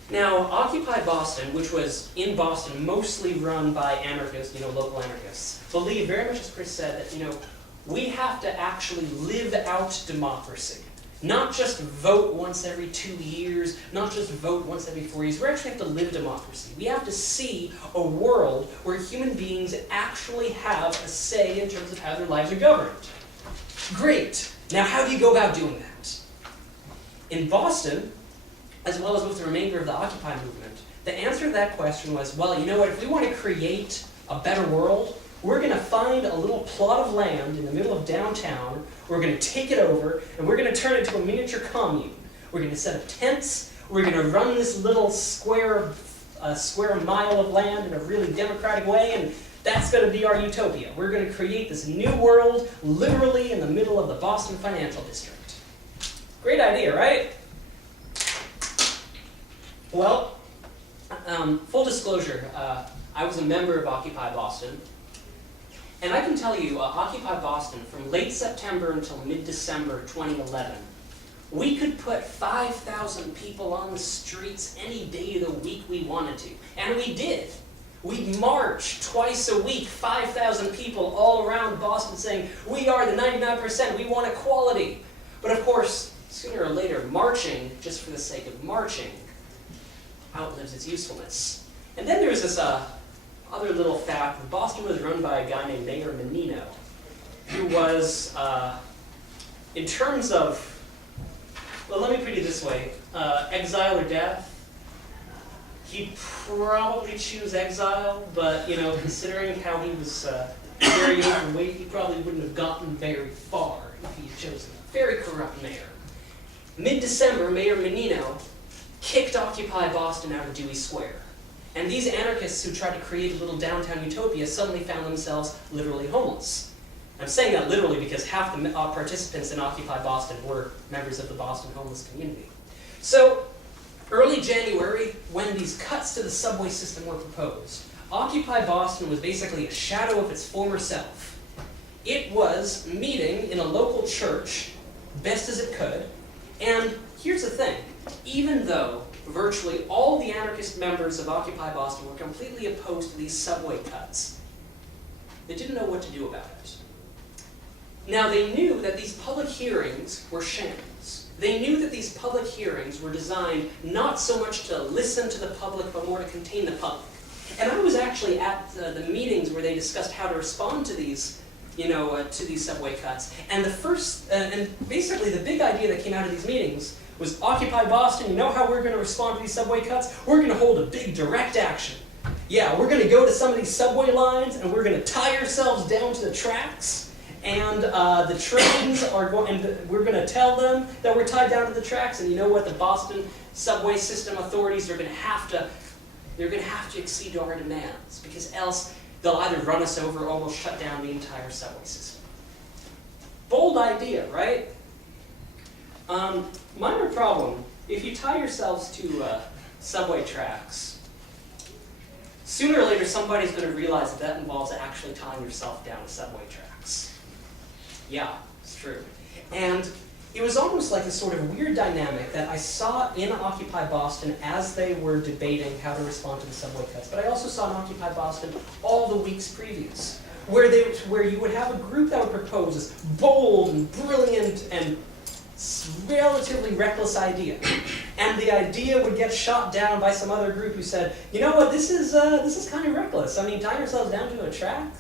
Now, Occupy Boston, which was in Boston mostly run by anarchists, local anarchists, believed very much as Chris said that, we have to actually live out democracy. Not just vote once every 2 years, not just vote once every 4 years. We actually have to live democracy. We have to see a world where human beings actually have a say in terms of how their lives are governed. Great. Now, how do you go about doing that? In Boston, as well as with the remainder of the Occupy movement, the answer to that question was, well, you know what, if we want to create a better world, we're going to find a little plot of land in the middle of downtown, we're going to take it over, and we're going to turn it into a miniature commune. We're going to set up tents, we're going to run this little square mile of land in a really democratic way, and that's going to be our utopia. We're going to create this new world literally in the middle of the Boston financial district. Great idea, right? Well, full disclosure, I was a member of Occupy Boston, and I can tell you, Occupy Boston, from late September until mid-December 2011, we could put 5,000 people on the streets any day of the week we wanted to, and we did. We'd march twice a week, 5,000 people all around Boston saying, we are the 99%, we want equality. But of course, sooner or later, marching, just for the sake of marching, outlives its usefulness. And then there's this other little fact that Boston was run by a guy named Mayor Menino, who was, in terms of, well, let me put it this way, exile or death, he'd probably choose exile, but, considering how he was very overweight, he probably wouldn't have gotten very far if he had chosen a very corrupt mayor. Mid-December, Mayor Menino kicked Occupy Boston out of Dewey Square. And these anarchists who tried to create a little downtown utopia suddenly found themselves literally homeless. I'm saying that literally because half the participants in Occupy Boston were members of the Boston homeless community. So, early January, when these cuts to the subway system were proposed, Occupy Boston was basically a shadow of its former self. It was meeting in a local church, best as it could, and here's the thing, even though virtually all the anarchist members of Occupy Boston were completely opposed to these subway cuts, they didn't know what to do about it. Now, they knew that these public hearings were shams. They knew that these public hearings were designed not so much to listen to the public, but more to contain the public. And I was actually at the meetings where they discussed how to respond to these, to these subway cuts. And and basically the big idea that came out of these meetings was Occupy Boston, you know how we're going to respond to these subway cuts? We're going to hold a big direct action. Yeah, we're going to go to some of these subway lines and we're going to tie ourselves down to the tracks. And the trains are going, and we're going to tell them that we're tied down to the tracks. And you know what? The Boston subway system authorities are going to have to, accede to our demands, because else they'll either run us over or will shut down the entire subway system. Bold idea, right? Minor problem. If you tie yourselves to subway tracks, sooner or later somebody's going to realize that involves actually tying yourself down to subway tracks. Yeah, it's true. And it was almost like a sort of weird dynamic that I saw in Occupy Boston as they were debating how to respond to the subway cuts. But I also saw in Occupy Boston all the weeks previous, where you would have a group that would propose this bold and brilliant and relatively reckless idea. And the idea would get shot down by some other group who said, you know what, this is kind of reckless. I mean, tying yourselves down to a track,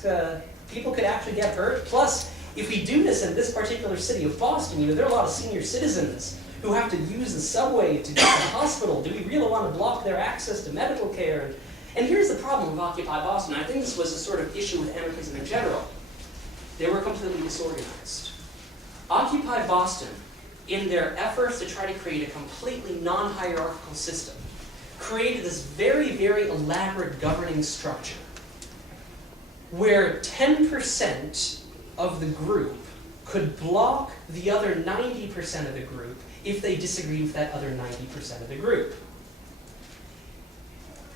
people could actually get hurt. Plus, if we do this in this particular city of Boston, there are a lot of senior citizens who have to use the subway to get to the hospital. Do we really want to block their access to medical care? And here's the problem with Occupy Boston. I think this was a sort of issue with anarchism in general. They were completely disorganized. Occupy Boston, in their efforts to try to create a completely non-hierarchical system, created this very, very elaborate governing structure where 10% of the group could block the other 90% of the group if they disagreed with that other 90% of the group.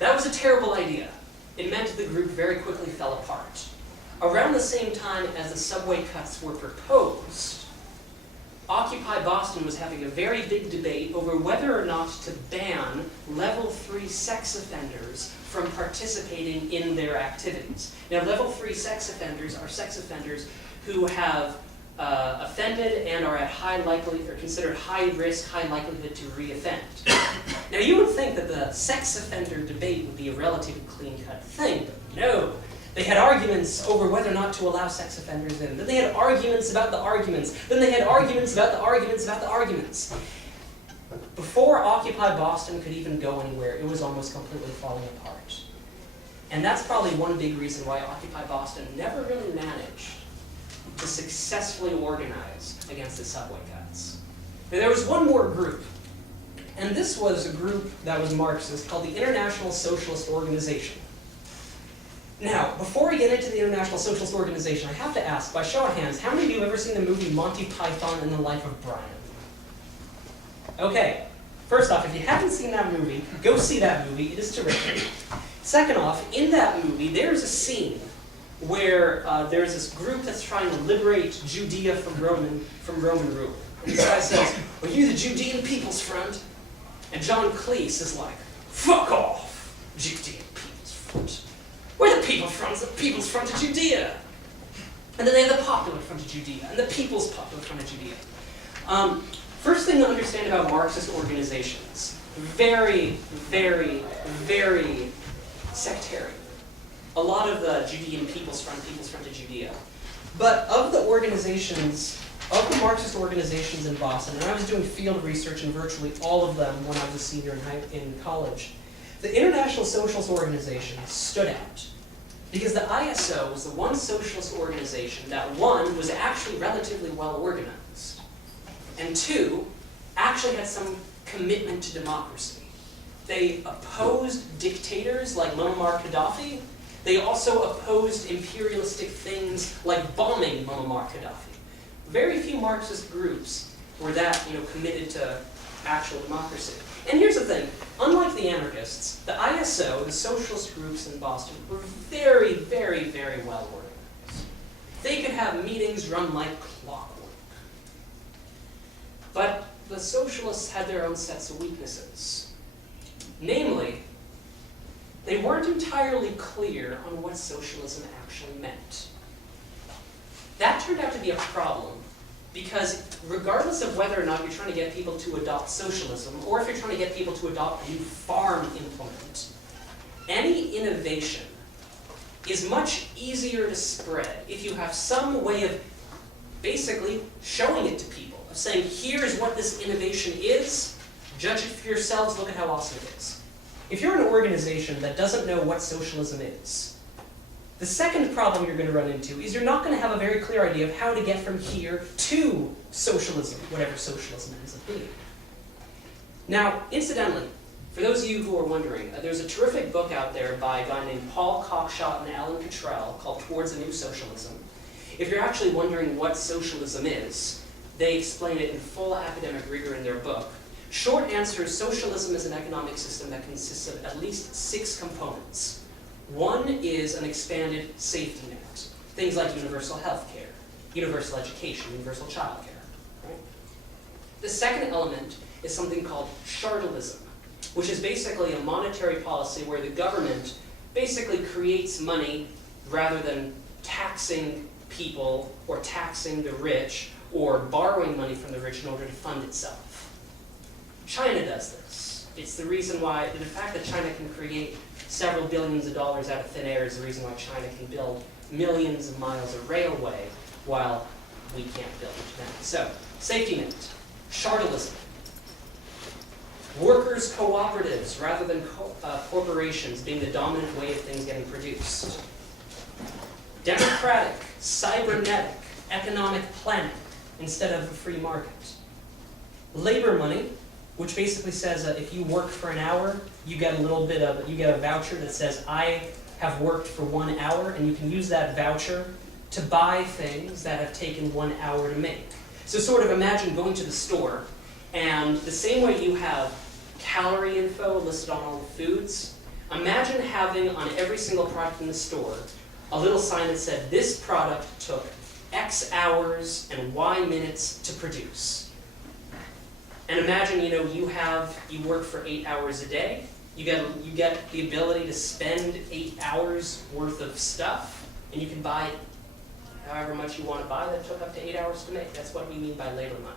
That was a terrible idea. It meant the group very quickly fell apart. Around the same time as the subway cuts were proposed, Occupy Boston was having a very big debate over whether or not to ban level 3 sex offenders from participating in their activities. Now, level 3 sex offenders are sex offenders who have offended and are at high likelihood, or considered high risk, high likelihood to re-offend. Now, you would think that the sex offender debate would be a relatively clean-cut thing, but no. They had arguments over whether or not to allow sex offenders in. Then they had arguments about the arguments. Then they had arguments about the arguments about the arguments. Before Occupy Boston could even go anywhere, it was almost completely falling apart. And that's probably one big reason why Occupy Boston never really managed to successfully organize against the subway cuts. Now, there was one more group, and this was a group that was Marxist called the International Socialist Organization. Now, before we get into the International Socialist Organization, I have to ask, by show of hands, how many of you have ever seen the movie Monty Python and the Life of Brian? Okay, first off, if you haven't seen that movie, go see that movie. It is terrific. Second off, in that movie, there's a scene where there's this group that's trying to liberate Judea from Roman rule. And this guy says, "Are you the Judean People's Front?" And John Cleese is like, "Fuck off, Judean People's Front. We're the People's Front, the People's Front of Judea." And then they have the Popular Front of Judea and the People's Popular Front of Judea. First thing to understand about Marxist organizations, very, very, very sectarian. A lot of the Judean People's Front of Judea. But of the organizations, of the Marxist organizations in Boston, and I was doing field research in virtually all of them when I was a senior in college, the International Socialist Organization stood out. Because the ISO was the one socialist organization that, one, was actually relatively well organized, and two, actually had some commitment to democracy. They opposed dictators like Muammar Gaddafi. They also opposed imperialistic things like bombing Muammar Gaddafi. Very few Marxist groups were that, committed to actual democracy. And here's the thing, unlike the anarchists, the ISO, the socialist groups in Boston, were very, very, very well organized. They could have meetings run like clockwork. But the socialists had their own sets of weaknesses. Namely, they weren't entirely clear on what socialism actually meant. That turned out to be a problem because regardless of whether or not you're trying to get people to adopt socialism, or if you're trying to get people to adopt a new farm implement, any innovation is much easier to spread if you have some way of basically showing it to people, of saying, here's what this innovation is, judge it for yourselves, look at how awesome it is. If you're an organization that doesn't know what socialism is, the second problem you're going to run into is you're not going to have a very clear idea of how to get from here to socialism, whatever socialism ends up being. Now, incidentally, for those of you who are wondering, there's a terrific book out there by a guy named Paul Cockshott and Alan Cottrell called Towards a New Socialism. If you're actually wondering what socialism is, they explain it in full academic rigor in their book. Short answer, socialism is an economic system that consists of at least 6 components. One is an expanded safety net. Things like universal health care, universal education, universal child care. Right? The second element is something called chartalism, which is basically a monetary policy where the government basically creates money rather than taxing people or taxing the rich or borrowing money from the rich in order to fund itself. China does this. It's the reason why, the fact that China can create several billions of dollars out of thin air is the reason why China can build millions of miles of railway, while we can't build. So, safety net, chartalism, workers' cooperatives rather than corporations being the dominant way of things getting produced, democratic, cybernetic, economic planning instead of a free market, labor money, which basically says that if you work for an hour, you get a voucher that says, I have worked for 1 hour, and you can use that voucher to buy things that have taken 1 hour to make. So sort of imagine going to the store, and the same way you have calorie info listed on all the foods, imagine having on every single product in the store a little sign that said, this product took X hours and Y minutes to produce. And imagine, you work for 8 hours a day. You get the ability to spend 8 hours worth of stuff, and you can buy however much you want to buy that took up to 8 hours to make. That's what we mean by labor money.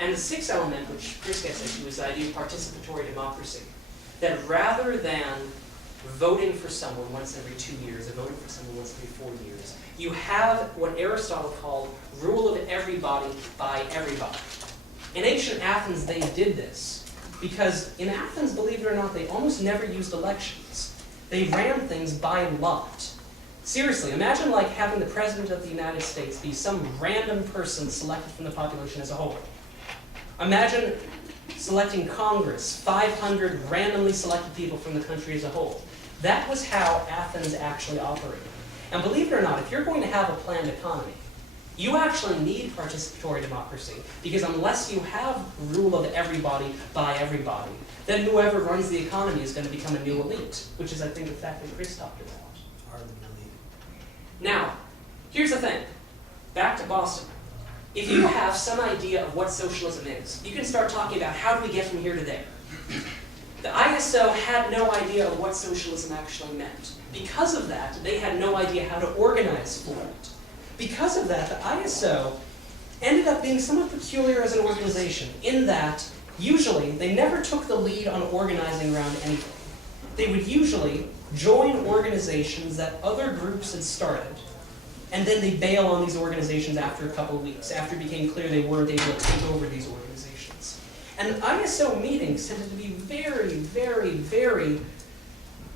And the sixth element, which Chris gets into, is the idea of participatory democracy. That rather than voting for someone once every 2 years, or voting for someone once every 4 years, you have what Aristotle called rule of everybody by everybody. In ancient Athens, they did this because in Athens, believe it or not, they almost never used elections. They ran things by lot. Seriously, imagine like having the President of the United States be some random person selected from the population as a whole. Imagine selecting Congress, 500 randomly selected people from the country as a whole. That was how Athens actually operated. And believe it or not, if you're going to have a planned economy, you actually need participatory democracy, because unless you have rule of everybody by everybody, then whoever runs the economy is going to become a new elite, which is, I think, the fact that Chris talked about. Now, here's the thing. Back to Boston. If you have some idea of what socialism is, you can start talking about how do we get from here to there. The ISO had no idea of what socialism actually meant. Because of that, they had no idea how to organize for it. Because of that, the ISO ended up being somewhat peculiar as an organization in that, usually, they never took the lead on organizing around anything. They would usually join organizations that other groups had started, and then they bail on these organizations after a couple of weeks, after it became clear they weren't able to take over these organizations. And ISO meetings tended to be very, very, very,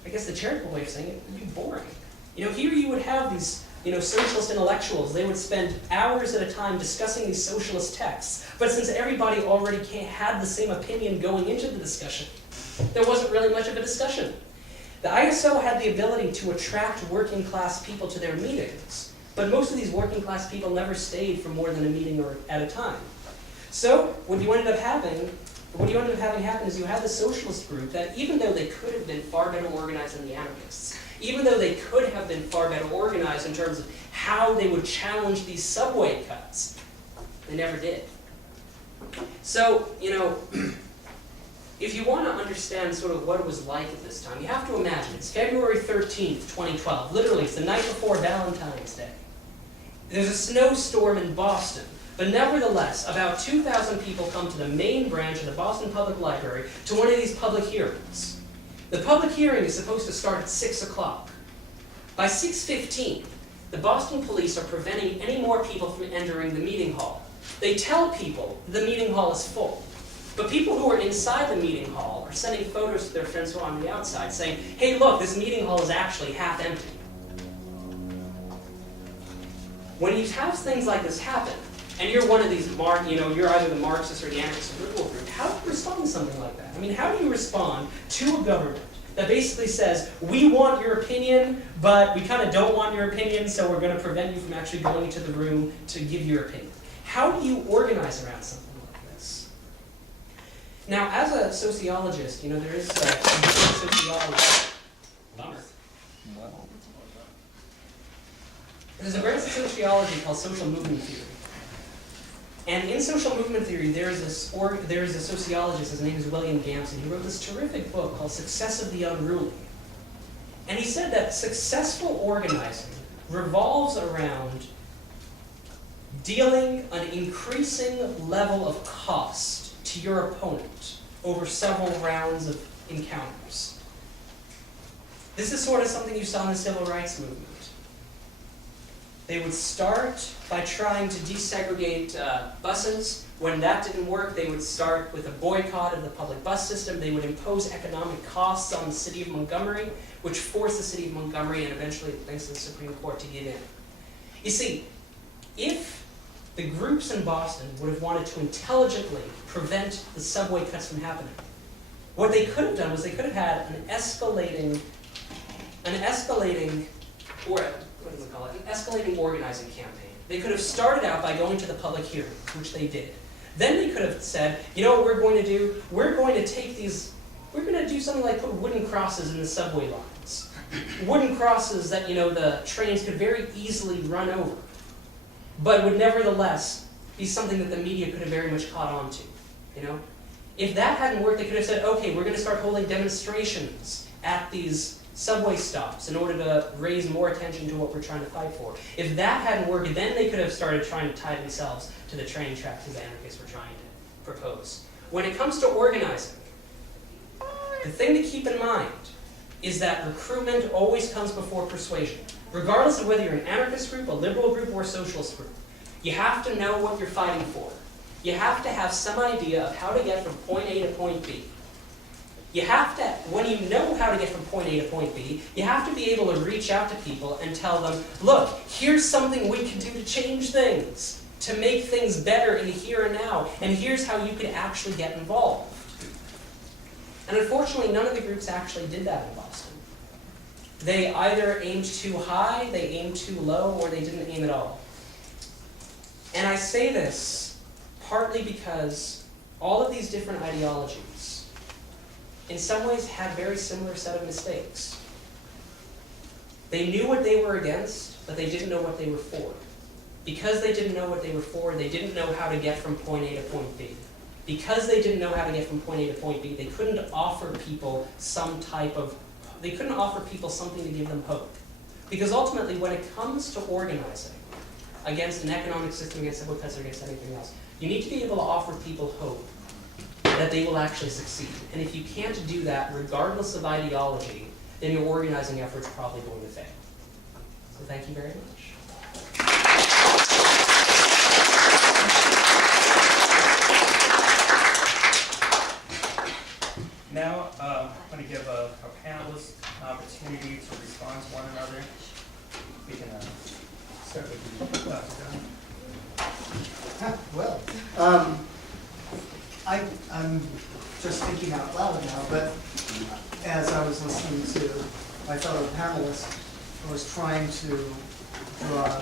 I guess the charitable way of saying it, would be boring. Here you would have these socialist intellectuals. They would spend hours at a time discussing these socialist texts. But since everybody already had the same opinion going into the discussion, there wasn't really much of a discussion. The ISO had the ability to attract working class people to their meetings, but most of these working class people never stayed for more than a meeting or at a time. So what you ended up having happen is you had the socialist group that, even though they could have been far better organized than the anarchists, even though they could have been far better organized in terms of how they would challenge these subway cuts, they never did. So, if you want to understand sort of what it was like at this time, you have to imagine it's February 13th, 2012. Literally, it's the night before Valentine's Day. There's a snowstorm in Boston, but nevertheless, about 2,000 people come to the main branch of the Boston Public Library to one of these public hearings. The public hearing is supposed to start at 6 o'clock. By 6:15, the Boston police are preventing any more people from entering the meeting hall. They tell people the meeting hall is full. But people who are inside the meeting hall are sending photos to their friends who are on the outside saying, hey, look, this meeting hall is actually half empty. When you have things like this happen, and you're one of these, you're either the Marxist or the Anarchist liberal group, how do you respond to something like that? I mean, how do you respond to a government that basically says, we want your opinion, but we kind of don't want your opinion, so we're going to prevent you from actually going into the room to give your opinion? How do you organize around something like this? Now, as a sociologist, there is sociology. Bummer. There's a branch of sociology called social movement theory. And in social movement theory, there's a sociologist, his name is William Gampson. He wrote this terrific book called Success of the Unruly. And he said that successful organizing revolves around dealing an increasing level of cost to your opponent over several rounds of encounters. This is sort of something you saw in the civil rights movement. They would start by trying to desegregate buses. When that didn't work, they would start with a boycott of the public bus system. They would impose economic costs on the city of Montgomery, which forced the city of Montgomery and eventually, thanks to the Supreme Court, to give in. You see, if the groups in Boston would have wanted to intelligently prevent the subway cuts from happening, what they could have done was they could have had an escalating organizing campaign. They could have started out by going to the public hearings, which they did. Then they could have said, you know what we're going to do? We're going to do something like put wooden crosses in the subway lines. Wooden crosses that, the trains could very easily run over, but would nevertheless be something that the media could have very much caught on to, If that hadn't worked, they could have said, okay, we're going to start holding demonstrations at these subway stops in order to raise more attention to what we're trying to fight for. If that hadn't worked, then they could have started trying to tie themselves to the train tracks as anarchists were trying to propose. When it comes to organizing, the thing to keep in mind is that recruitment always comes before persuasion. Regardless of whether you're an anarchist group, a liberal group, or a socialist group, you have to know what you're fighting for. You have to have some idea of how to get from point A to point B. You have to, when you know how to get from point A to point B, you have to be able to reach out to people and tell them, look, here's something we can do to change things, to make things better in the here and now, and here's how you could actually get involved. And unfortunately, none of the groups actually did that in Boston. They either aimed too high, they aimed too low, or they didn't aim at all. And I say this partly because all of these different ideologies in some ways had a very similar set of mistakes. They knew what they were against, but they didn't know what they were for. Because they didn't know what they were for, they didn't know how to get from point A to point B. Because they didn't know how to get from point A to point B, they couldn't offer people something to give them hope. Because ultimately, when it comes to organizing against an economic system, against subway cuts, or against anything else, you need to be able to offer people hope that they will actually succeed. And if you can't do that, regardless of ideology, then your organizing effort's probably going to fail. So thank you very much. Now, I'm going to give our panelists an opportunity to respond to one another. We can start with you, Dr. Dunn. Well, I'm just thinking out loud now, but as I was listening to my fellow panelists, I was trying to draw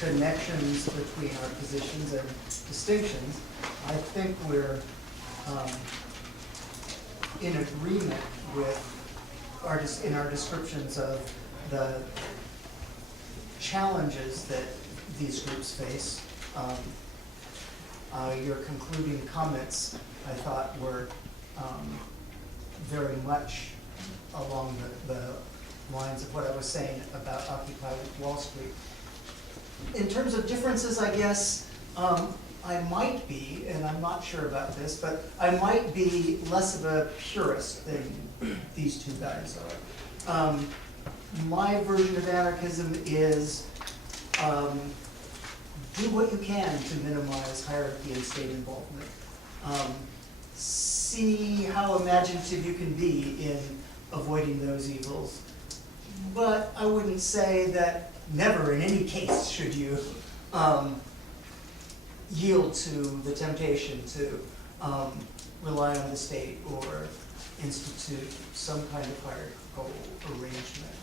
connections between our positions and distinctions. I think we're in agreement with in our descriptions of the challenges that these groups face. Your concluding comments, I thought, were very much along the lines of what I was saying about Occupy Wall Street. In terms of differences, I guess, I might be, and I'm not sure about this, but I might be less of a purist than these two guys are. My version of anarchism is do what you can to minimize hierarchy and state involvement. See how imaginative you can be in avoiding those evils. But I wouldn't say that never in any case should you yield to the temptation to rely on the state or institute some kind of hierarchical arrangement.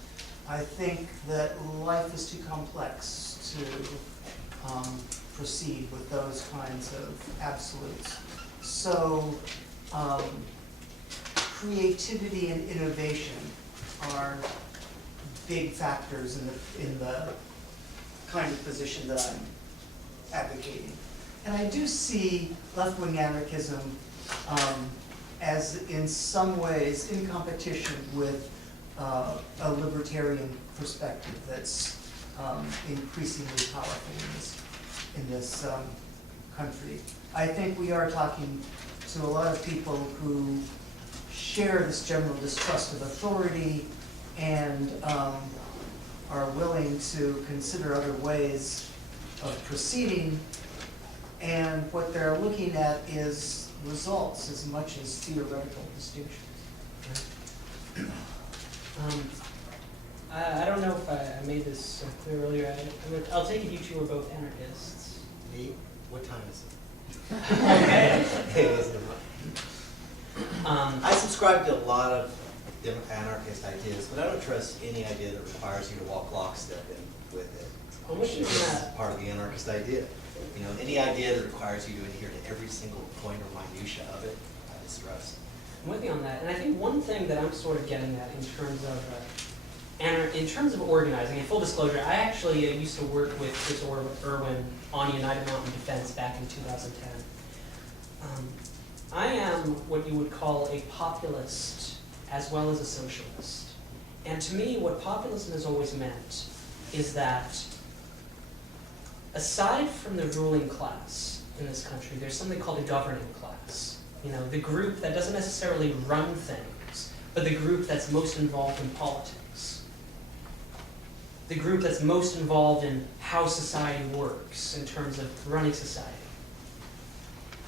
I think that life is too complex to proceed with those kinds of absolutes. So creativity and innovation are big factors in the kind of position that I'm advocating. And I do see left-wing anarchism as in some ways in competition with a libertarian perspective that's increasingly powerful in this country. I think we are talking to a lot of people who share this general distrust of authority and are willing to consider other ways of proceeding, and what they're looking at is results as much as theoretical distinctions. I don't know if I made this clear earlier. I'll take it you two are both anarchists. Me? What time is it? Okay. It wasn't I subscribe to a lot of anarchist ideas, but I don't trust any idea that requires you to walk lockstep in with it. I'm with you on This is that. part of the anarchist idea. You know, any idea that requires you to adhere to every single point or minutia of it, I distrust. I'm with you on that. And I think one thing that I'm sort of getting at in terms of organizing, and full disclosure, I actually used to work with Chris Erwin on United Mountain Defense back in 2010. I am what you would call a populist as well as a socialist. And to me, what populism has always meant is that aside from the ruling class in this country, there's something called a governing class. You know, the group that doesn't necessarily run things, but the group that's most involved in politics. The group that's most involved in how society works in terms of running society.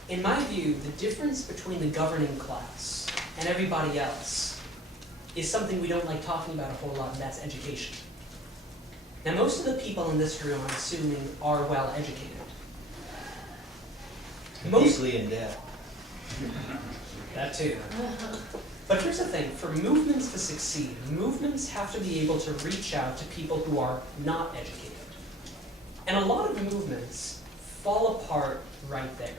In my view, the difference between the governing class and everybody else is something we don't like talking about a whole lot, and that's education. Now, most of the people in this room, I'm assuming, are well educated. Deeply in debt. That too. But here's the thing, for movements to succeed, movements have to be able to reach out to people who are not educated. And a lot of movements fall apart right there.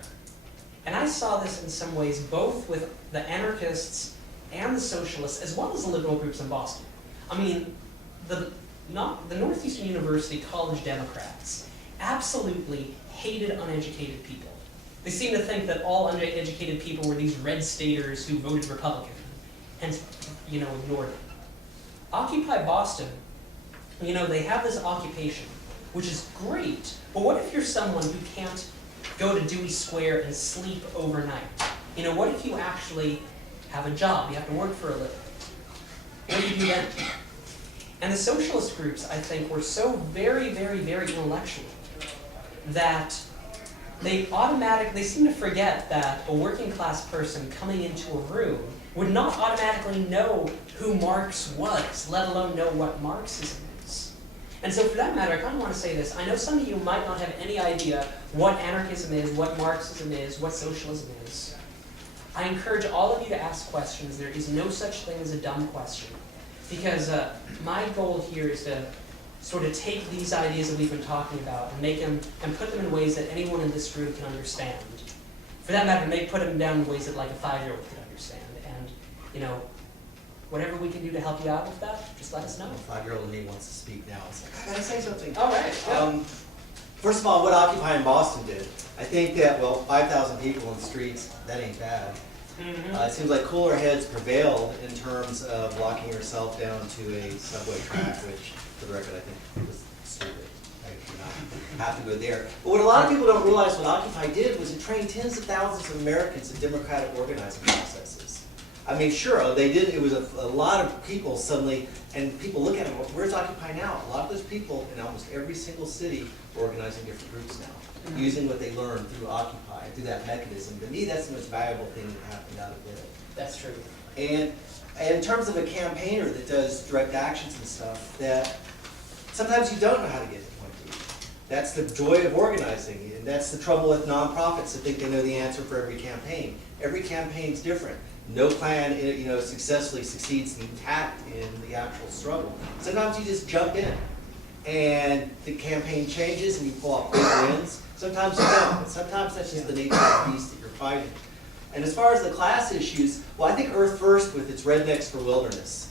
And I saw this in some ways both with the anarchists and the socialists, as well as the liberal groups in Boston. I mean, the Northeastern University college Democrats absolutely hated uneducated people. They seemed to think that all uneducated people were these red staters who voted Republican and, ignored it. Occupy Boston, they have this occupation, which is great, but what if you're someone who can't go to Dewey Square and sleep overnight? What if you actually have a job, you have to work for a living? What do you do then? And the socialist groups, I think, were so very, very, very intellectual that they seem to forget that a working class person coming into a room would not automatically know who Marx was, let alone know what Marxism is. And so for that matter, I kind of want to say this. I know some of you might not have any idea what anarchism is, what Marxism is, what socialism is. I encourage all of you to ask questions. There is no such thing as a dumb question. Because my goal here is to sort of take these ideas that we've been talking about and make them and put them in ways that anyone in this room can understand. For that matter, put them down in ways that like a 5-year-old can understand. And whatever we can do to help you out with that, just let us know. 5-year-old me wants to speak now. It's like, I gotta say something. All right. Yeah. First of all, what Occupy in Boston did, I think that, 5,000 people in the streets, that ain't bad. Mm-hmm. It seems like cooler heads prevailed in terms of locking yourself down to a subway track, which, for the record, I think was stupid. I do not have to go there. But what a lot of people don't realize what Occupy did was it trained tens of thousands of Americans in democratic organizing processes. I mean, sure, they did. It was a lot of people suddenly, and people look at it, where's Occupy now? A lot of those people in almost every single city are organizing different groups now, using what they learned through Occupy, through that mechanism. To me, that's the most valuable thing that happened out of it. That's true. And in terms of a campaigner that does direct actions and stuff, that sometimes you don't know how to get to point B. That's the joy of organizing, and that's the trouble with nonprofits that think they know the answer for every campaign. Every campaign's different. No plan, successfully succeeds intact in the actual struggle. Sometimes you just jump in, and the campaign changes, and you pull off big wins. Sometimes you don't, but sometimes that's just the nature of the beast that you're fighting. And as far as the class issues, I think Earth First with its Rednecks for Wilderness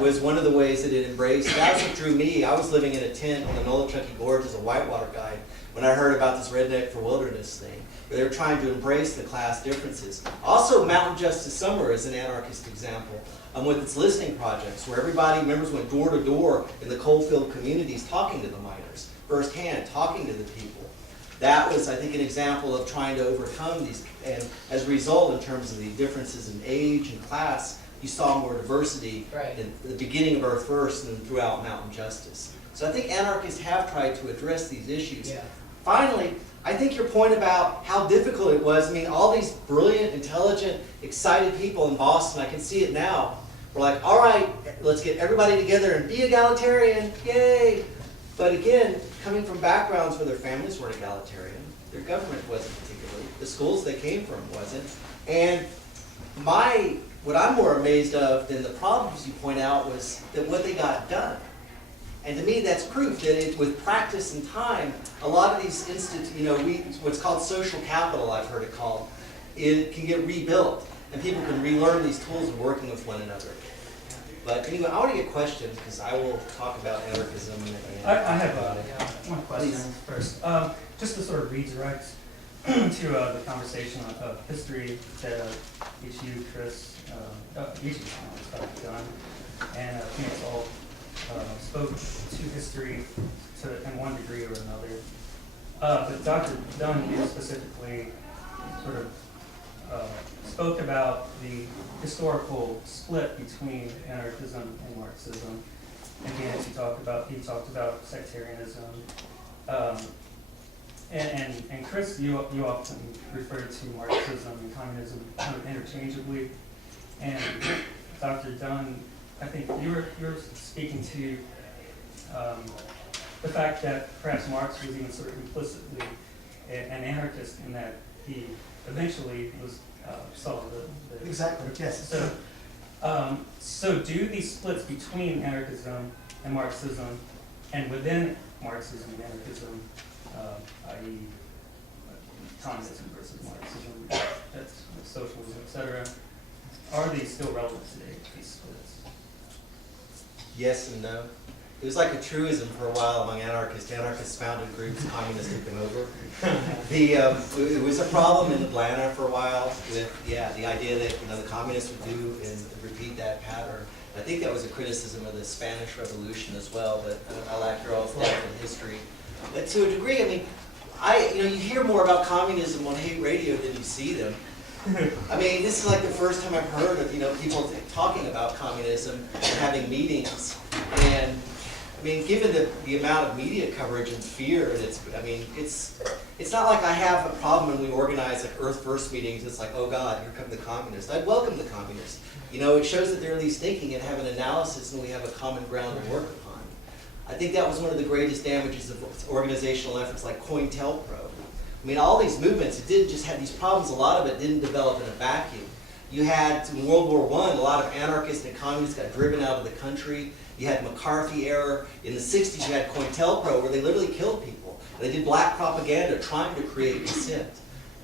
was one of the ways that it embraced. That's what drew me. I was living in a tent on the Nolichucky Gorge as a whitewater guide when I heard about this Redneck for Wilderness thing, where they were trying to embrace the class differences. Also, Mountain Justice Summer is an anarchist example with its listening projects, where members went door to door in the coalfield communities talking to the miners, firsthand, talking to the people. That was, I think, an example of trying to overcome these, and as a result, in terms of the differences in age and class, you saw more diversity Right. in the beginning of Earth First and throughout Mountain Justice. So I think anarchists have tried to address these issues. Yeah. Finally, I think your point about how difficult it was, I mean, all these brilliant, intelligent, excited people in Boston, I can see it now. We're like, all right, let's get everybody together and be egalitarian, yay! But again, coming from backgrounds where their families weren't egalitarian, their government wasn't particularly, the schools they came from wasn't, and what I'm more amazed of than the problems you point out was that what they got done. And to me, that's proof that with practice and time, a lot of these what's called social capital, I've heard it called, it can get rebuilt, and people can relearn these tools of working with one another. But anyway, I want to get questions because I will talk about anarchism. I have one question Please. first. Just to sort of redirect to the conversation of history that each of you, Chris, each of you have done, and Phoenix all spoke to history in one degree or another. But Dr. Dunn, you specifically sort of spoke about the historical split between anarchism and Marxism. Again, he talked about sectarianism. And Chris, you often referred to Marxism and communism kind of interchangeably. And Dr. Dunn, I think you were speaking to the fact that perhaps Marx was even sort of implicitly an anarchist in that he eventually was saw the Exactly, yes. So do these splits between anarchism and Marxism, and within Marxism and anarchism, i.e. communism versus Marxism, that's socialism, etc., are these still relevant today, these splits? Yes and no. It was like a truism for a while among anarchists. Anarchists founded groups, communists took them over. It was a problem in Atlanta for a while with, the idea that the communists would do and repeat that pattern. I think that was a criticism of the Spanish Revolution as well, but I like your all's depth in history. But to a degree, I mean, you hear more about communism on hate radio than you see them. I mean, this is like the first time I've heard of people talking about communism and having meetings. And I mean, given the amount of media coverage and fear, it's not like I have a problem when we organize like Earth First meetings. It's like, oh God, here come the communists. I'd welcome the communists. It shows that they're at least thinking and have an analysis, and we have a common ground to work upon. I think that was one of the greatest damages of organizational efforts like COINTELPRO. I mean, all these movements, it didn't just have these problems. A lot of it didn't develop in a vacuum. You had, in World War I, a lot of anarchists and communists got driven out of the country. You had McCarthy era. In the 60s, you had COINTELPRO, where they literally killed people. They did black propaganda trying to create dissent.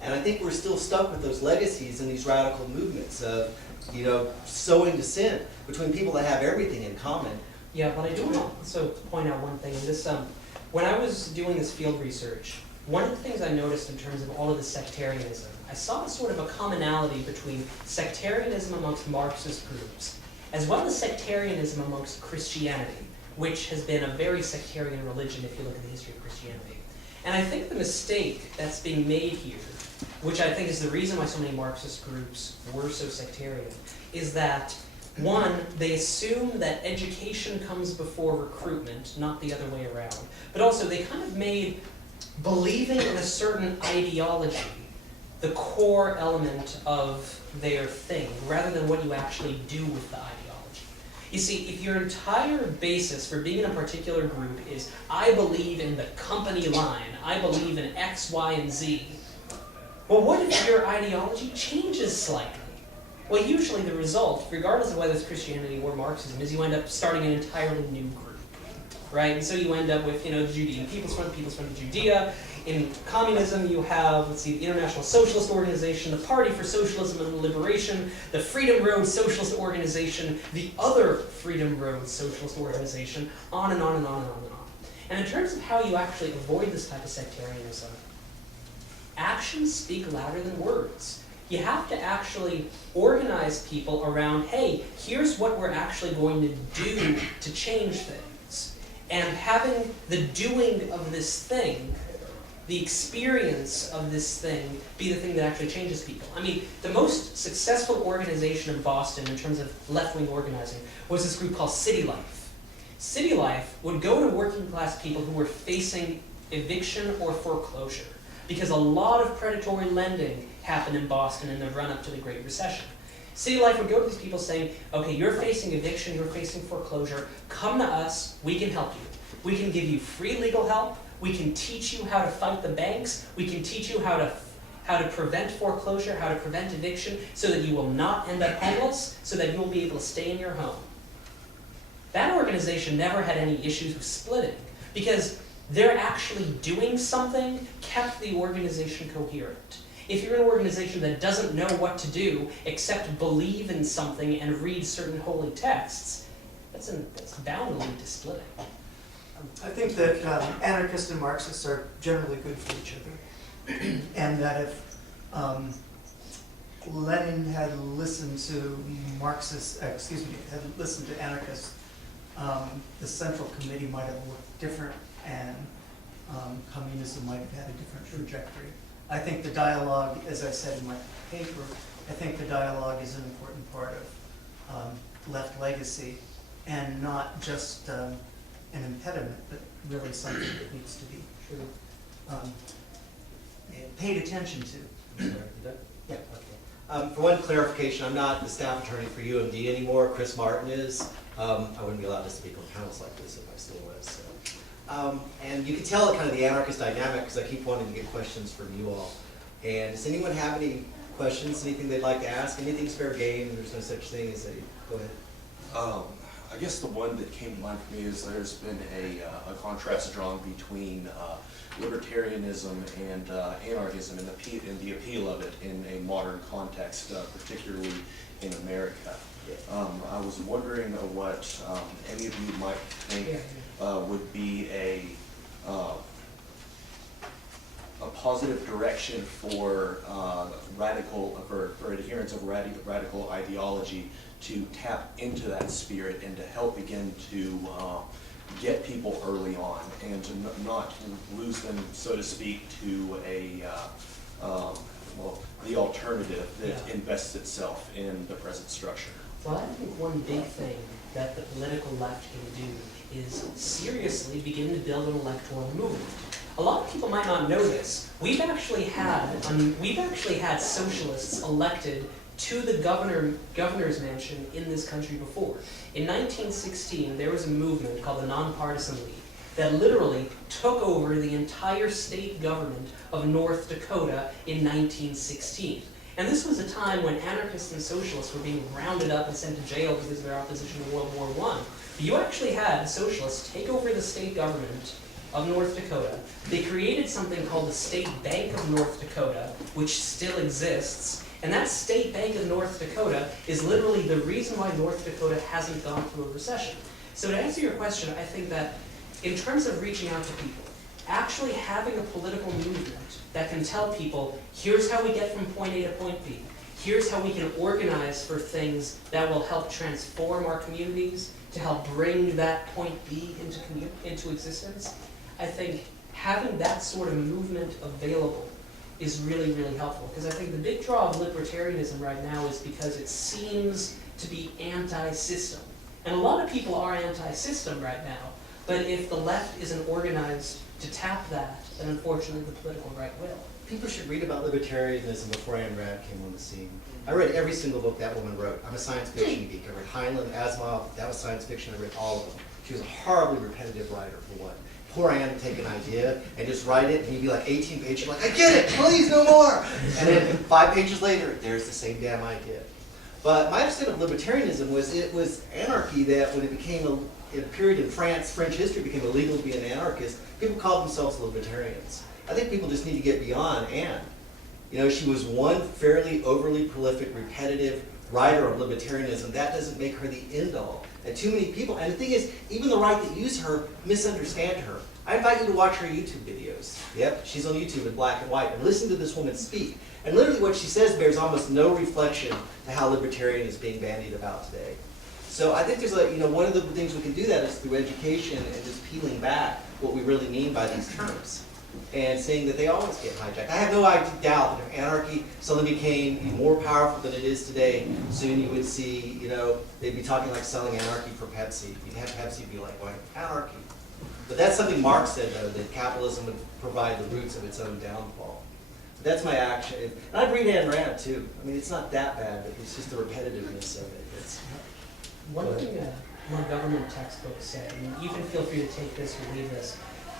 And I think we're still stuck with those legacies in these radical movements of, sowing dissent between people that have everything in common. Yeah, but I do want to also point out one thing. When I was doing this field research, one of the things I noticed in terms of all of the sectarianism, I saw sort of a commonality between sectarianism amongst Marxist groups, as well as sectarianism amongst Christianity, which has been a very sectarian religion if you look at the history of Christianity. And I think the mistake that's being made here, which I think is the reason why so many Marxist groups were so sectarian, is that one, they assume that education comes before recruitment, not the other way around. But also, they kind of made believing in a certain ideology the core element of their thing, rather than what you actually do with the ideology. You see, if your entire basis for being in a particular group is, I believe in the company line, I believe in X, Y, and Z, well, what if your ideology changes slightly? Well, usually the result, regardless of whether it's Christianity or Marxism, is you end up starting an entirely new group, right? And so you end up with, the Judean People's Front of Judea. In communism, you have, the International Socialist Organization, the Party for Socialism and Liberation, the Freedom Road Socialist Organization, the other Freedom Road Socialist Organization, on and on and on and on and on. And in terms of how you actually avoid this type of sectarianism, actions speak louder than words. You have to actually organize people around, hey, here's what we're actually going to do to change things. And having the doing of this thing the experience of this thing be the thing that actually changes people. I mean, the most successful organization in Boston in terms of left-wing organizing was this group called City Life. City Life would go to working class people who were facing eviction or foreclosure, because a lot of predatory lending happened in Boston in the run-up to the Great Recession. City Life would go to these people saying, okay, you're facing eviction, you're facing foreclosure, come to us, we can help you. We can give you free legal help, we can teach you how to fight the banks, we can teach you how to prevent foreclosure, how to prevent eviction, so that you will not end up homeless, so that you will be able to stay in your home. That organization never had any issues with splitting, because they're actually doing something kept the organization coherent. If you're an organization that doesn't know what to do except believe in something and read certain holy texts, that's bound to lead to splitting. I think that anarchists and Marxists are generally good for each other, and that if Lenin had listened to had listened to anarchists, the Central Committee might have looked different, and communism might have had a different trajectory. I think the dialogue, as I said in my paper, I think the dialogue is an important part of left legacy, and not just an impediment, but really something that needs to be paid attention to. Yeah. Okay. For one clarification, I'm not the staff attorney for UMD anymore. Chris Martin is. I wouldn't be allowed to speak on panels like this if I still was. So. And you can tell kind of the anarchist dynamic because I keep wanting to get questions from you all. And does anyone have any questions, anything they'd like to ask? Anything's fair game, there's no such thing as a, go ahead. I guess the one that came to mind for me is there's been a contrast drawn between libertarianism and anarchism and the appeal of it in a modern context, particularly in America. I was wondering what any of you might think would be a positive direction for adherents of radical ideology to tap into that spirit and to help begin to get people early on and to not lose them, so to speak, to the alternative that invests itself in the present structure. Well, I think one big thing that the political left can do is seriously begin to build an electoral movement. A lot of people might not know this. We've actually had socialists elected to the governor's mansion in this country before. In 1916, there was a movement called the Nonpartisan League that literally took over the entire state government of North Dakota in 1916. And this was a time when anarchists and socialists were being rounded up and sent to jail because of their opposition to World War I. But you actually had socialists take over the state government of North Dakota. They created something called the State Bank of North Dakota, which still exists. And that State Bank of North Dakota is literally the reason why North Dakota hasn't gone through a recession. So to answer your question, I think that in terms of reaching out to people, actually having a political movement that can tell people, here's how we get from point A to point B. Here's how we can organize for things that will help transform our communities, to help bring that point B into existence. I think having that sort of movement available is really, really helpful. Because I think the big draw of libertarianism right now is because it seems to be anti-system. And a lot of people are anti-system right now. But if the left isn't organized to tap that, then unfortunately the political right will. People should read about libertarianism before Ayn Rand came on the scene. I read every single book that woman wrote. I'm a science fiction geek. I read Heinlein, Asimov, that was science fiction. I read all of them. She was a horribly repetitive writer, for one. Poor Ann would take an idea and just write it, and he'd be like 18 pages, like, I get it, please, no more. And then 5 pages later, there's the same damn idea. But my understanding of libertarianism was it was anarchy that when it became in a period in France, French history became illegal to be an anarchist, people called themselves libertarians. I think people just need to get beyond Anne. You know, she was one fairly overly prolific, repetitive writer of libertarianism. That doesn't make her the end all. And too many people, and the thing is, even the right that use her misunderstand her. I invite you to watch her YouTube videos. Yep, she's on YouTube in black and white, and listen to this woman speak. And literally what she says bears almost no reflection to how libertarian is being bandied about today. So I think there's one of the things we can do that is through education and just peeling back what we really mean by these terms. and seeing that they always get hijacked. I have no doubt that if anarchy suddenly became more powerful than it is today, soon you would see, they'd be talking like selling anarchy for Pepsi. You'd have Pepsi be like, "What, anarchy?" But that's something Marx said, though, that capitalism would provide the roots of its own downfall. But that's my action. And I'd read Ayn Rand, too. I mean, it's not that bad, but it's just the repetitiveness of it. One thing one government textbook said, and you can feel free to take this or leave this,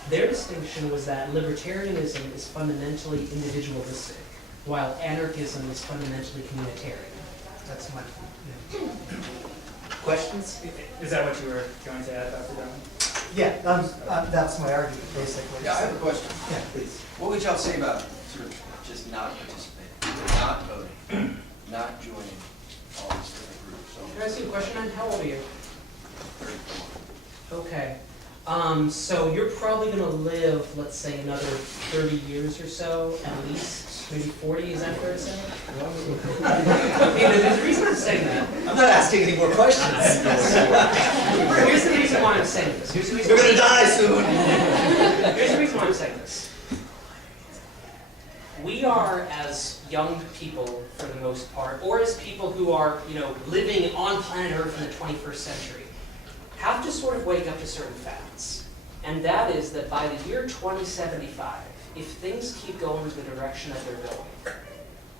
their distinction was that libertarianism is fundamentally individualistic, while anarchism is fundamentally communitarian. That's my Questions? Is that what you were going to add, Dr. Dunn? Yeah, that's my argument, basically. Yeah, I have a question. Yeah, please. What would y'all say about sort of just not participating, not voting, not joining all these different groups? So, Can I ask you a question, man? How old are you? 34. Okay. So you're probably going to live, let's say, another 30 years or so, at least, maybe 40. Is that fair to say? Okay, there's a reason I'm saying that. I'm not asking any more questions. Here's the reason why I'm saying this. You're going to die soon. Here's the reason why I'm saying this. We are, as young people, for the most part, or as people who are, living on planet Earth in the 21st century, have to sort of wake up to certain facts. And that is that by the year 2075, if things keep going the direction that they're going,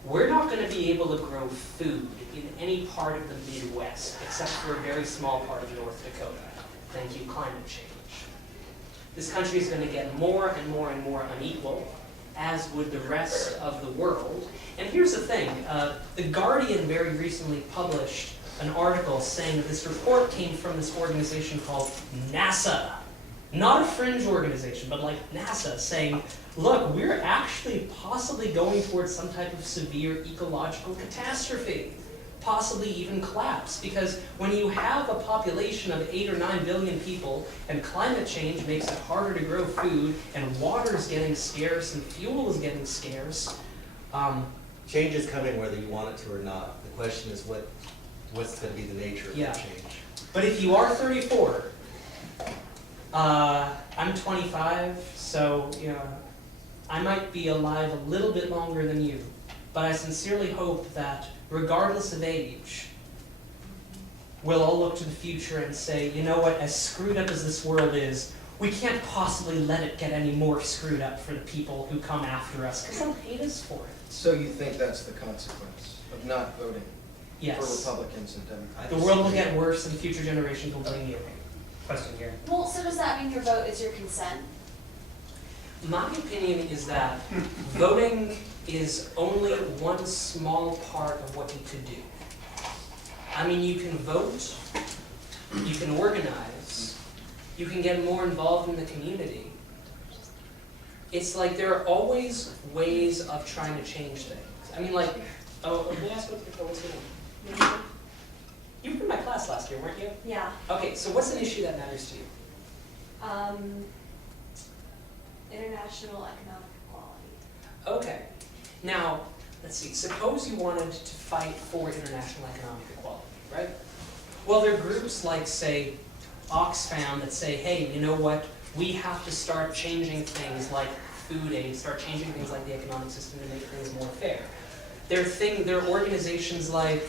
we're not going to be able to grow food in any part of the Midwest, except for a very small part of North Dakota. Thank you, climate change. This country is going to get more and more and more unequal, as would the rest of the world. And here's the thing, The Guardian very recently published an article saying that this report came from this organization called NASA. Not a fringe organization, but like NASA, saying, look, we're actually possibly going towards some type of severe ecological catastrophe, possibly even collapse, because when you have a population of 8 or 9 billion people, and climate change makes it harder to grow food, and water is getting scarce, and fuel is getting scarce. Change is coming whether you want it to or not. The question is what's going to be the nature of that change. But if you are 34, I'm 25, so I might be alive a little bit longer than you. But I sincerely hope that, regardless of age, we'll all look to the future and say, you know what, as screwed up as this world is, we can't possibly let it get any more screwed up for the people who come after us, because they'll hate us for it. So you think that's the consequence of not voting Yes. for Republicans and Democrats? The world will get worse and future generations will blame you. Question here. Well, so does that mean your vote is your consent? My opinion is that voting is only one small part of what you could do. I mean, you can vote, you can organize, you can get more involved in the community. It's like there are always ways of trying to change things. I mean, like, let me ask what's going on. You were in my class last year, weren't you? Yeah. Okay, so what's an issue that matters to you? International economic equality. Okay. Now, let's see. Suppose you wanted to fight for international economic equality, right? Well, there are groups like, say, Oxfam that say, hey, you know what? We have to start changing things like food aid, start changing things like the economic system to make things more fair. There are organizations like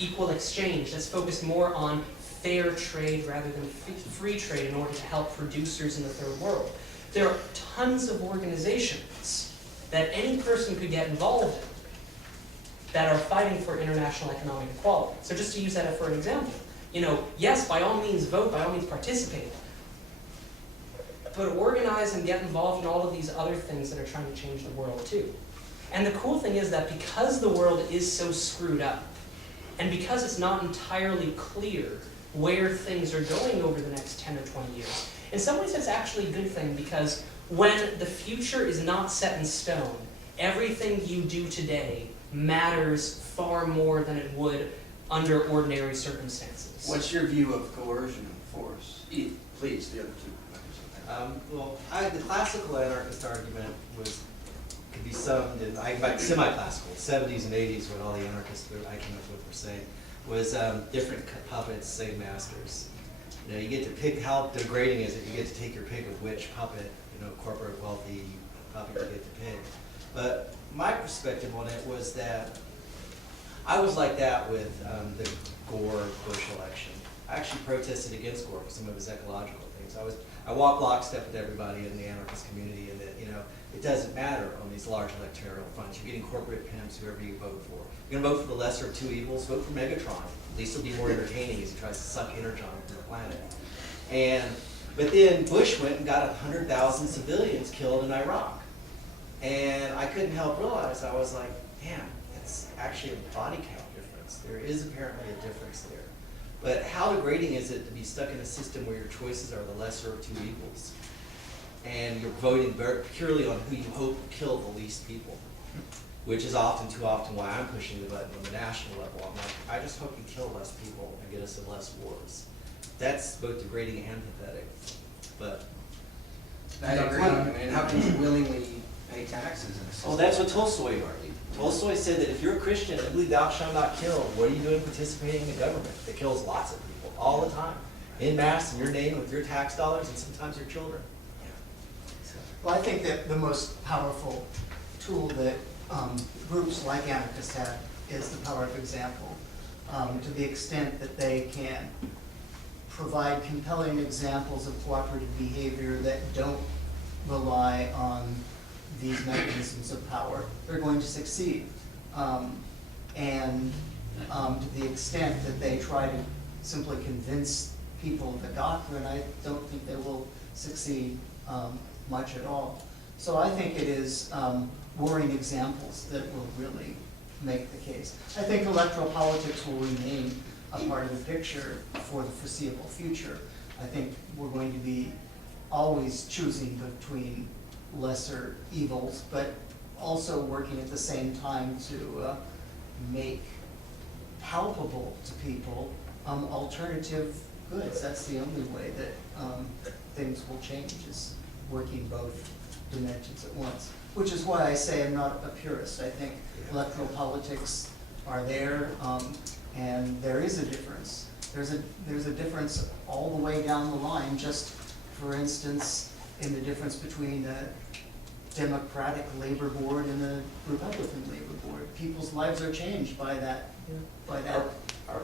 Equal Exchange that's focused more on fair trade rather than free trade in order to help producers in the third world. There are tons of organizations that any person could get involved in that are fighting for international economic equality. So just to use that for an example, yes, by all means vote, by all means participate, but organize and get involved in all of these other things that are trying to change the world too. And the cool thing is that because the world is so screwed up, and because it's not entirely clear where things are going over the next 10 or 20 years, in some ways it's actually a good thing, because when the future is not set in stone, everything you do today matters far more than it would under ordinary circumstances. What's your view of coercion and force? Please, the other two. The classical anarchist argument could be summed in, semi-classical, 70s and 80s, when all the anarchists I came up with were saying, was different puppets, same masters. You know, you get to pick how degrading is it. You get to take your pick of which puppet, you know, corporate wealthy puppet you get to pick. But my perspective on it was that I was like that with the Gore-Bush election. I actually protested against Gore for some of his ecological things. I walked lockstep with everybody in the anarchist community, and that, you know, it doesn't matter on these large electoral fronts. You're getting corporate pimps, whoever you vote for. You're gonna vote for the lesser of two evils, vote for Megatron. At least it'll be more entertaining as he tries to suck energon from the planet. But then Bush went and got 100,000 civilians killed in Iraq. And I couldn't help realize, I was like, damn, it's actually a body count difference. There is apparently a difference there. But how degrading is it to be stuck in a system where your choices are the lesser of two evils? And you're voting purely on who you hope will kill the least people, which is too often why I'm pushing the button on the national level. I'm like, I just hope you kill less people and get us in less wars. That's both degrading and pathetic. But I agree. I mean, how can you willingly pay taxes in a system? well, that's what Tolstoy argued. Tolstoy said that if you're a Christian, I believe thou shalt not kill. What are you doing participating in a government that kills lots of people all the time, in mass, in your name, with your tax dollars, and sometimes your children? Well, I think that the most powerful tool that groups like anarchists have is the power of example, to the extent that they can provide compelling examples of cooperative behavior that don't rely on these mechanisms of power. They're going to succeed. To the extent that they try to simply convince people of the doctrine, I don't think they will succeed much at all. So I think it is warring examples that will really make the case. I think electoral politics will remain a part of the picture for the foreseeable future. I think we're going to be always choosing between lesser evils, but also working at the same time to make palpable to people alternative goods. That's the only way that things will change, is working both dimensions at once. Which is why I say I'm not a purist. I think electoral politics are there, and there is a difference. There's a difference all the way down the line. Just for instance, in the difference between a Democratic labor board and a Republican labor board, people's lives are changed by that. By that. Our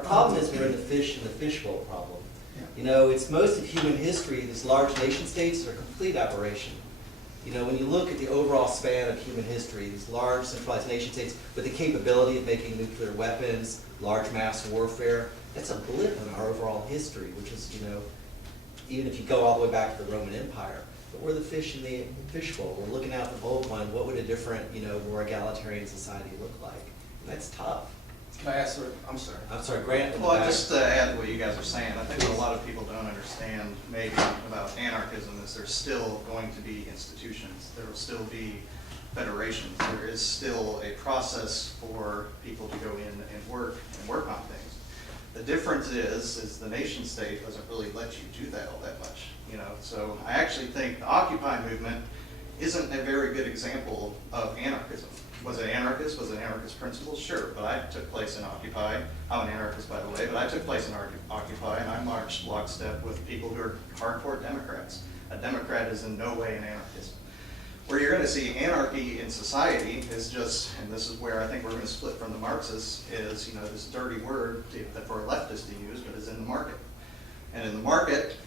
problem is we're in the fishbowl problem. Yeah. You know, it's most of human history, these large nation states are a complete aberration. You know, when you look at the overall span of human history, these large centralized nation states with the capability of making nuclear weapons, large mass warfare, that's a blip in our overall history, which is, you know, even if you go all the way back to the Roman Empire. But we're the fish in the fishbowl. We're looking out the bowl going, what would a different, you know, more egalitarian society look like? And that's tough. Can I ask, I'm sorry. I'm sorry, Grant. Well, just to add to what you guys are saying, I think what a lot of people don't understand maybe about anarchism is there's still going to be institutions. There will still be federations. There is still a process for people to go in and work on things. The difference is the nation state doesn't really let you do that all that much, you know. So I actually think the Occupy movement isn't a very good example of anarchism. Was it anarchist? Was it anarchist principles? Sure, but I took place in Occupy. I'm an anarchist, by the way, but I took place in Occupy, and I marched lockstep with people who are hardcore Democrats. A Democrat is in no way an anarchist. Where you're going to see anarchy in society is just, and this is where I think we're going to split from the Marxists, is, you know, this dirty word that for a leftist to use, but is in the market. And in the market,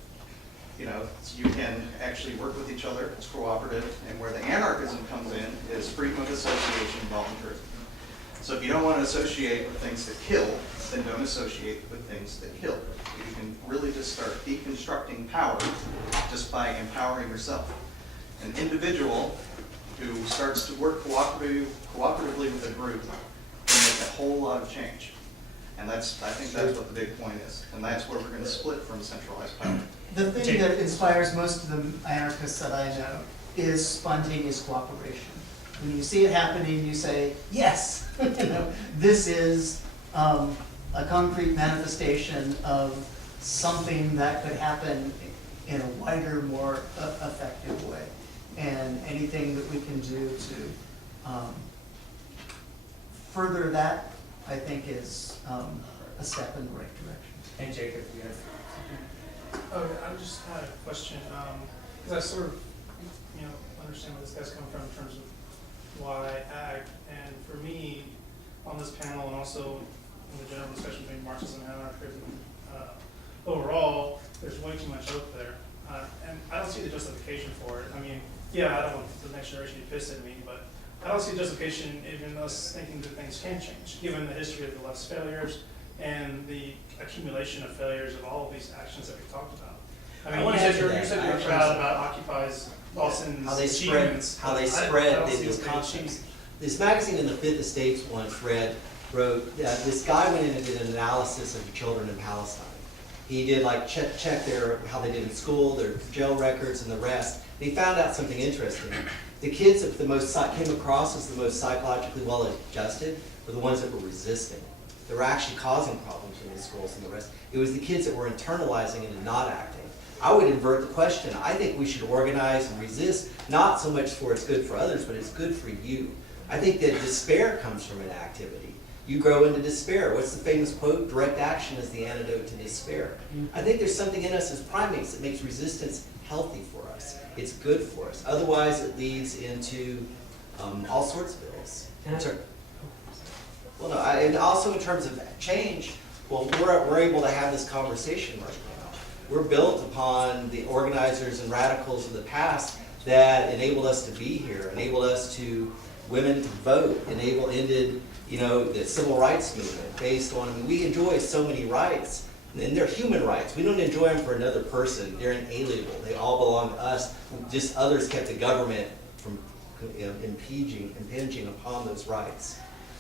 you know, you can actually work with each other, it's cooperative, and where the anarchism comes in is freedom of association and voluntarism. So if you don't want to associate with things that kill, then don't associate with things that kill. You can really just start deconstructing power just by empowering yourself. An individual who starts to work cooperatively with a group can make a whole lot of change. And I think that's what the big point is. And that's where we're going to split from centralized power. The thing that inspires most of the anarchists that I know is spontaneous cooperation. When you see it happening, you say, yes, you know, this is a concrete manifestation of something that could happen in a wider, more effective way. And anything that we can do to further that, I think, is a step in the right direction. And Jacob, you have Oh, I just had a question, because I sort of, understand where this guy's coming from in terms of why act, and for me, on this panel and also in the general discussion between Marxism and Anarchism, overall, there's way too much out there, and I don't see the justification for it. I mean, yeah, I don't want the next generation to be pissed at me, but I don't see the justification even us thinking that things can change, given the history of the left's failures and the accumulation of failures of all of these actions that we've talked about. I mean, you said you were proud about Occupy's Boston's how they achievements. spread I don't see these what they concepts. achieved. This magazine in the Fifth Estates once wrote that this guy went in and did an analysis of the children in Palestine. He did like check how they did in school, their jail records, and the rest. And he found out something interesting. The kids that came across as the most psychologically well adjusted were the ones that were resisting. They were actually causing problems in the schools and the rest. It was the kids that were internalizing and not acting. I would invert the question. I think we should organize and resist, not so much for it's good for others, but it's good for you. I think that despair comes from inactivity. You grow into despair. What's the famous quote? Direct action is the antidote to despair. I think there's something in us as primates that makes resistance healthy for us. It's good for us. Otherwise, it leads into all sorts of ills. Well, no, and also in terms of change, well, we're able to have this conversation right now. We're built upon the organizers and radicals of the past that enabled us to be here, enabled us to women to vote, ended the civil rights movement based on, we enjoy so many rights, and they're human rights. We don't enjoy them for another person. They're inalienable. They all belong to us. Just others kept the government from impinging upon those rights.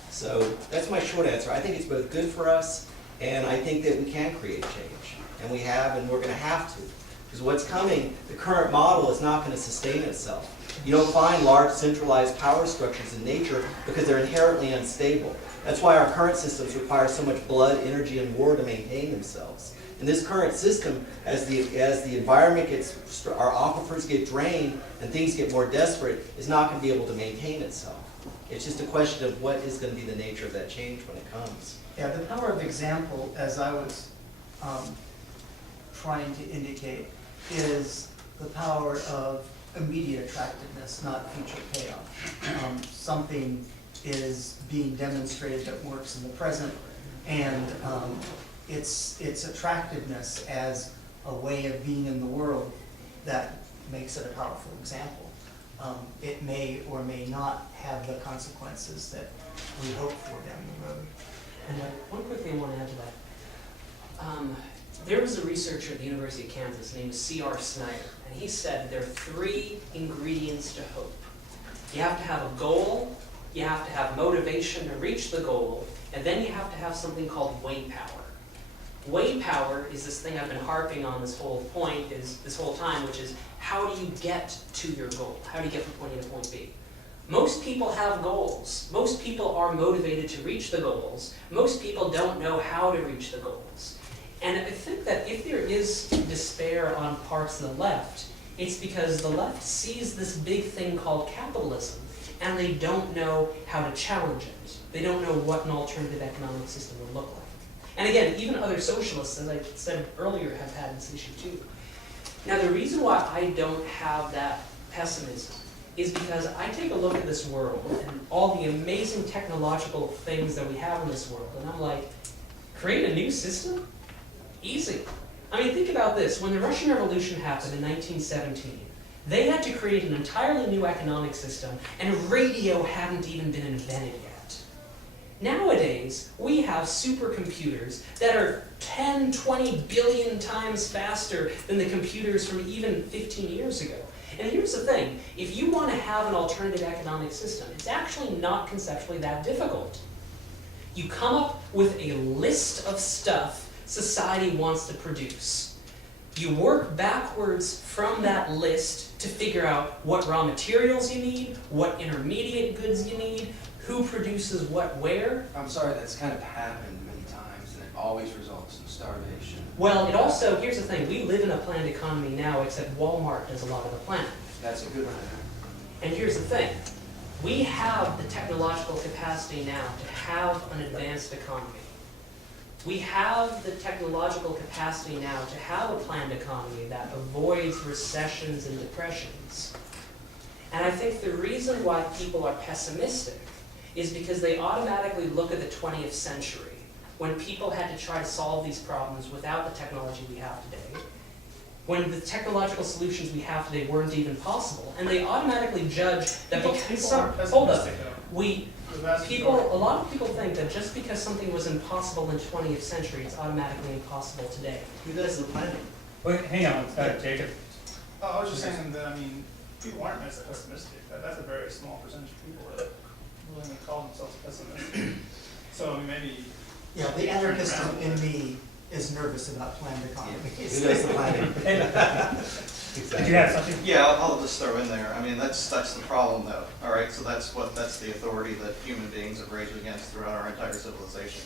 So that's my short answer. I think it's both good for us, and I think that we can create change. And we have, and we're going to have to. Because what's coming, the current model is not going to sustain itself. You don't find large centralized power structures in nature because they're inherently unstable. That's why our current systems require so much blood, energy, and war to maintain themselves. In this current system, as the environment gets, our aquifers get drained and things get more desperate, is not going to be able to maintain itself. It's just a question of what is going to be the nature of that change when it comes. Yeah, the power of example, as I was trying to indicate, is the power of immediate attractiveness, not future payoff. Something is being demonstrated that works in the present, and its attractiveness as a way of being in the world that makes it a powerful example. It may or may not have the consequences that we hope for down the road. And one quick thing I want to add to that. There was a researcher at the University of Kansas named C.R. Snyder, and he said there are 3 ingredients to hope. You have to have a goal, you have to have motivation to reach the goal, and then you have to have something called way power. Way power is this thing I've been harping on this whole time, which is how do you get to your goal? How do you get from point A to point B? Most people have goals. Most people are motivated to reach the goals. Most people don't know how to reach the goals. And I think that if there is despair on parts of the left, it's because the left sees this big thing called capitalism, and they don't know how to challenge it. They don't know what an alternative economic system would look like. And again, even other socialists, as I said earlier, have had this issue too. Now, the reason why I don't have that pessimism is because I take a look at this world and all the amazing technological things that we have in this world, and I'm like, create a new system? Easy. I mean, think about this. When the Russian Revolution happened in 1917, they had to create an entirely new economic system, and radio hadn't even been invented yet. Nowadays, we have supercomputers that are 10, 20 billion times faster than the computers from even 15 years ago. And here's the thing, if you want to have an alternative economic system, it's actually not conceptually that difficult. You come up with a list of stuff society wants to produce. You work backwards from that list to figure out what raw materials you need, what intermediate goods you need, who produces what where. I'm sorry, that's kind of happened many times, and it always results in starvation. Well, it also, here's the thing, we live in a planned economy now, except Walmart does a lot of the planning. That's a good one. And here's the thing, we have the technological capacity now to have an advanced economy. We have the technological capacity now to have a planned economy that avoids recessions and depressions. And I think the reason why people are pessimistic is because they automatically look at the 20th century, when people had to try to solve these problems without the technology we have today, when the technological solutions we have today weren't even possible, and they automatically judge that because some, hold up, a lot of people think that just because something was impossible in the 20th century, it's automatically impossible today. Who does the planning? Wait, hang on, Jacob. Oh, I was just saying that, I mean, people aren't pessimistic. That's a very small percentage of people that willingly call themselves pessimistic. So, I mean, maybe... Yeah, the anarchist in me is nervous about planned Who economies. does the planning? Did you have something? Yeah, I'll just throw in there. I mean, that's the problem though, all right? So that's the authority that human beings have raged against throughout our entire civilization.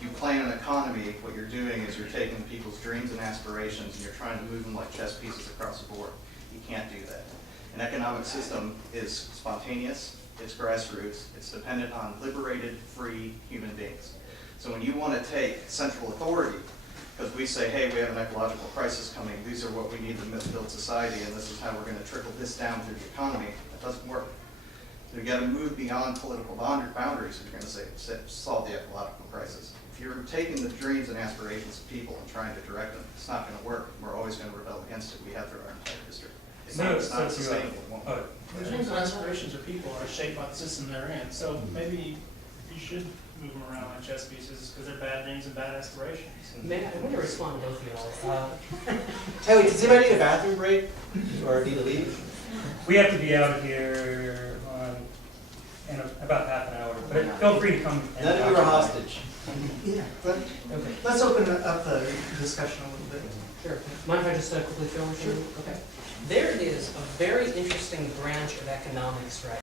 If you plan an economy, what you're doing is you're taking people's dreams and aspirations and you're trying to move them like chess pieces across the board. You can't do that. An economic system is spontaneous, it's grassroots, it's dependent on liberated, free human beings. So when you want to take central authority, because we say, hey, we have an ecological crisis coming, these are what we need to build society, and this is how we're going to trickle this down through the economy, that doesn't work. You've got to move beyond political boundaries if you're going to solve the ecological crisis. If you're taking the dreams and aspirations of people and trying to direct them, it's not going to work. We're always going to rebel against it. We have through our entire history. It's not sustainable. It won't work. The dreams and aspirations of people are shaped by the system they're in. So maybe you should move them around like chess pieces because they're bad dreams and bad aspirations. May I want to respond to both of y'all. Hey, wait, does anybody need a bathroom break? Or need to leave? We have to be out of here in about half an hour, but feel free to come. and None of talk you are about it. hostage. Yeah, but Okay. let's open up the discussion a little bit. Sure. Mind if I just quickly fill in? Sure. Okay. There is a very interesting branch of economics right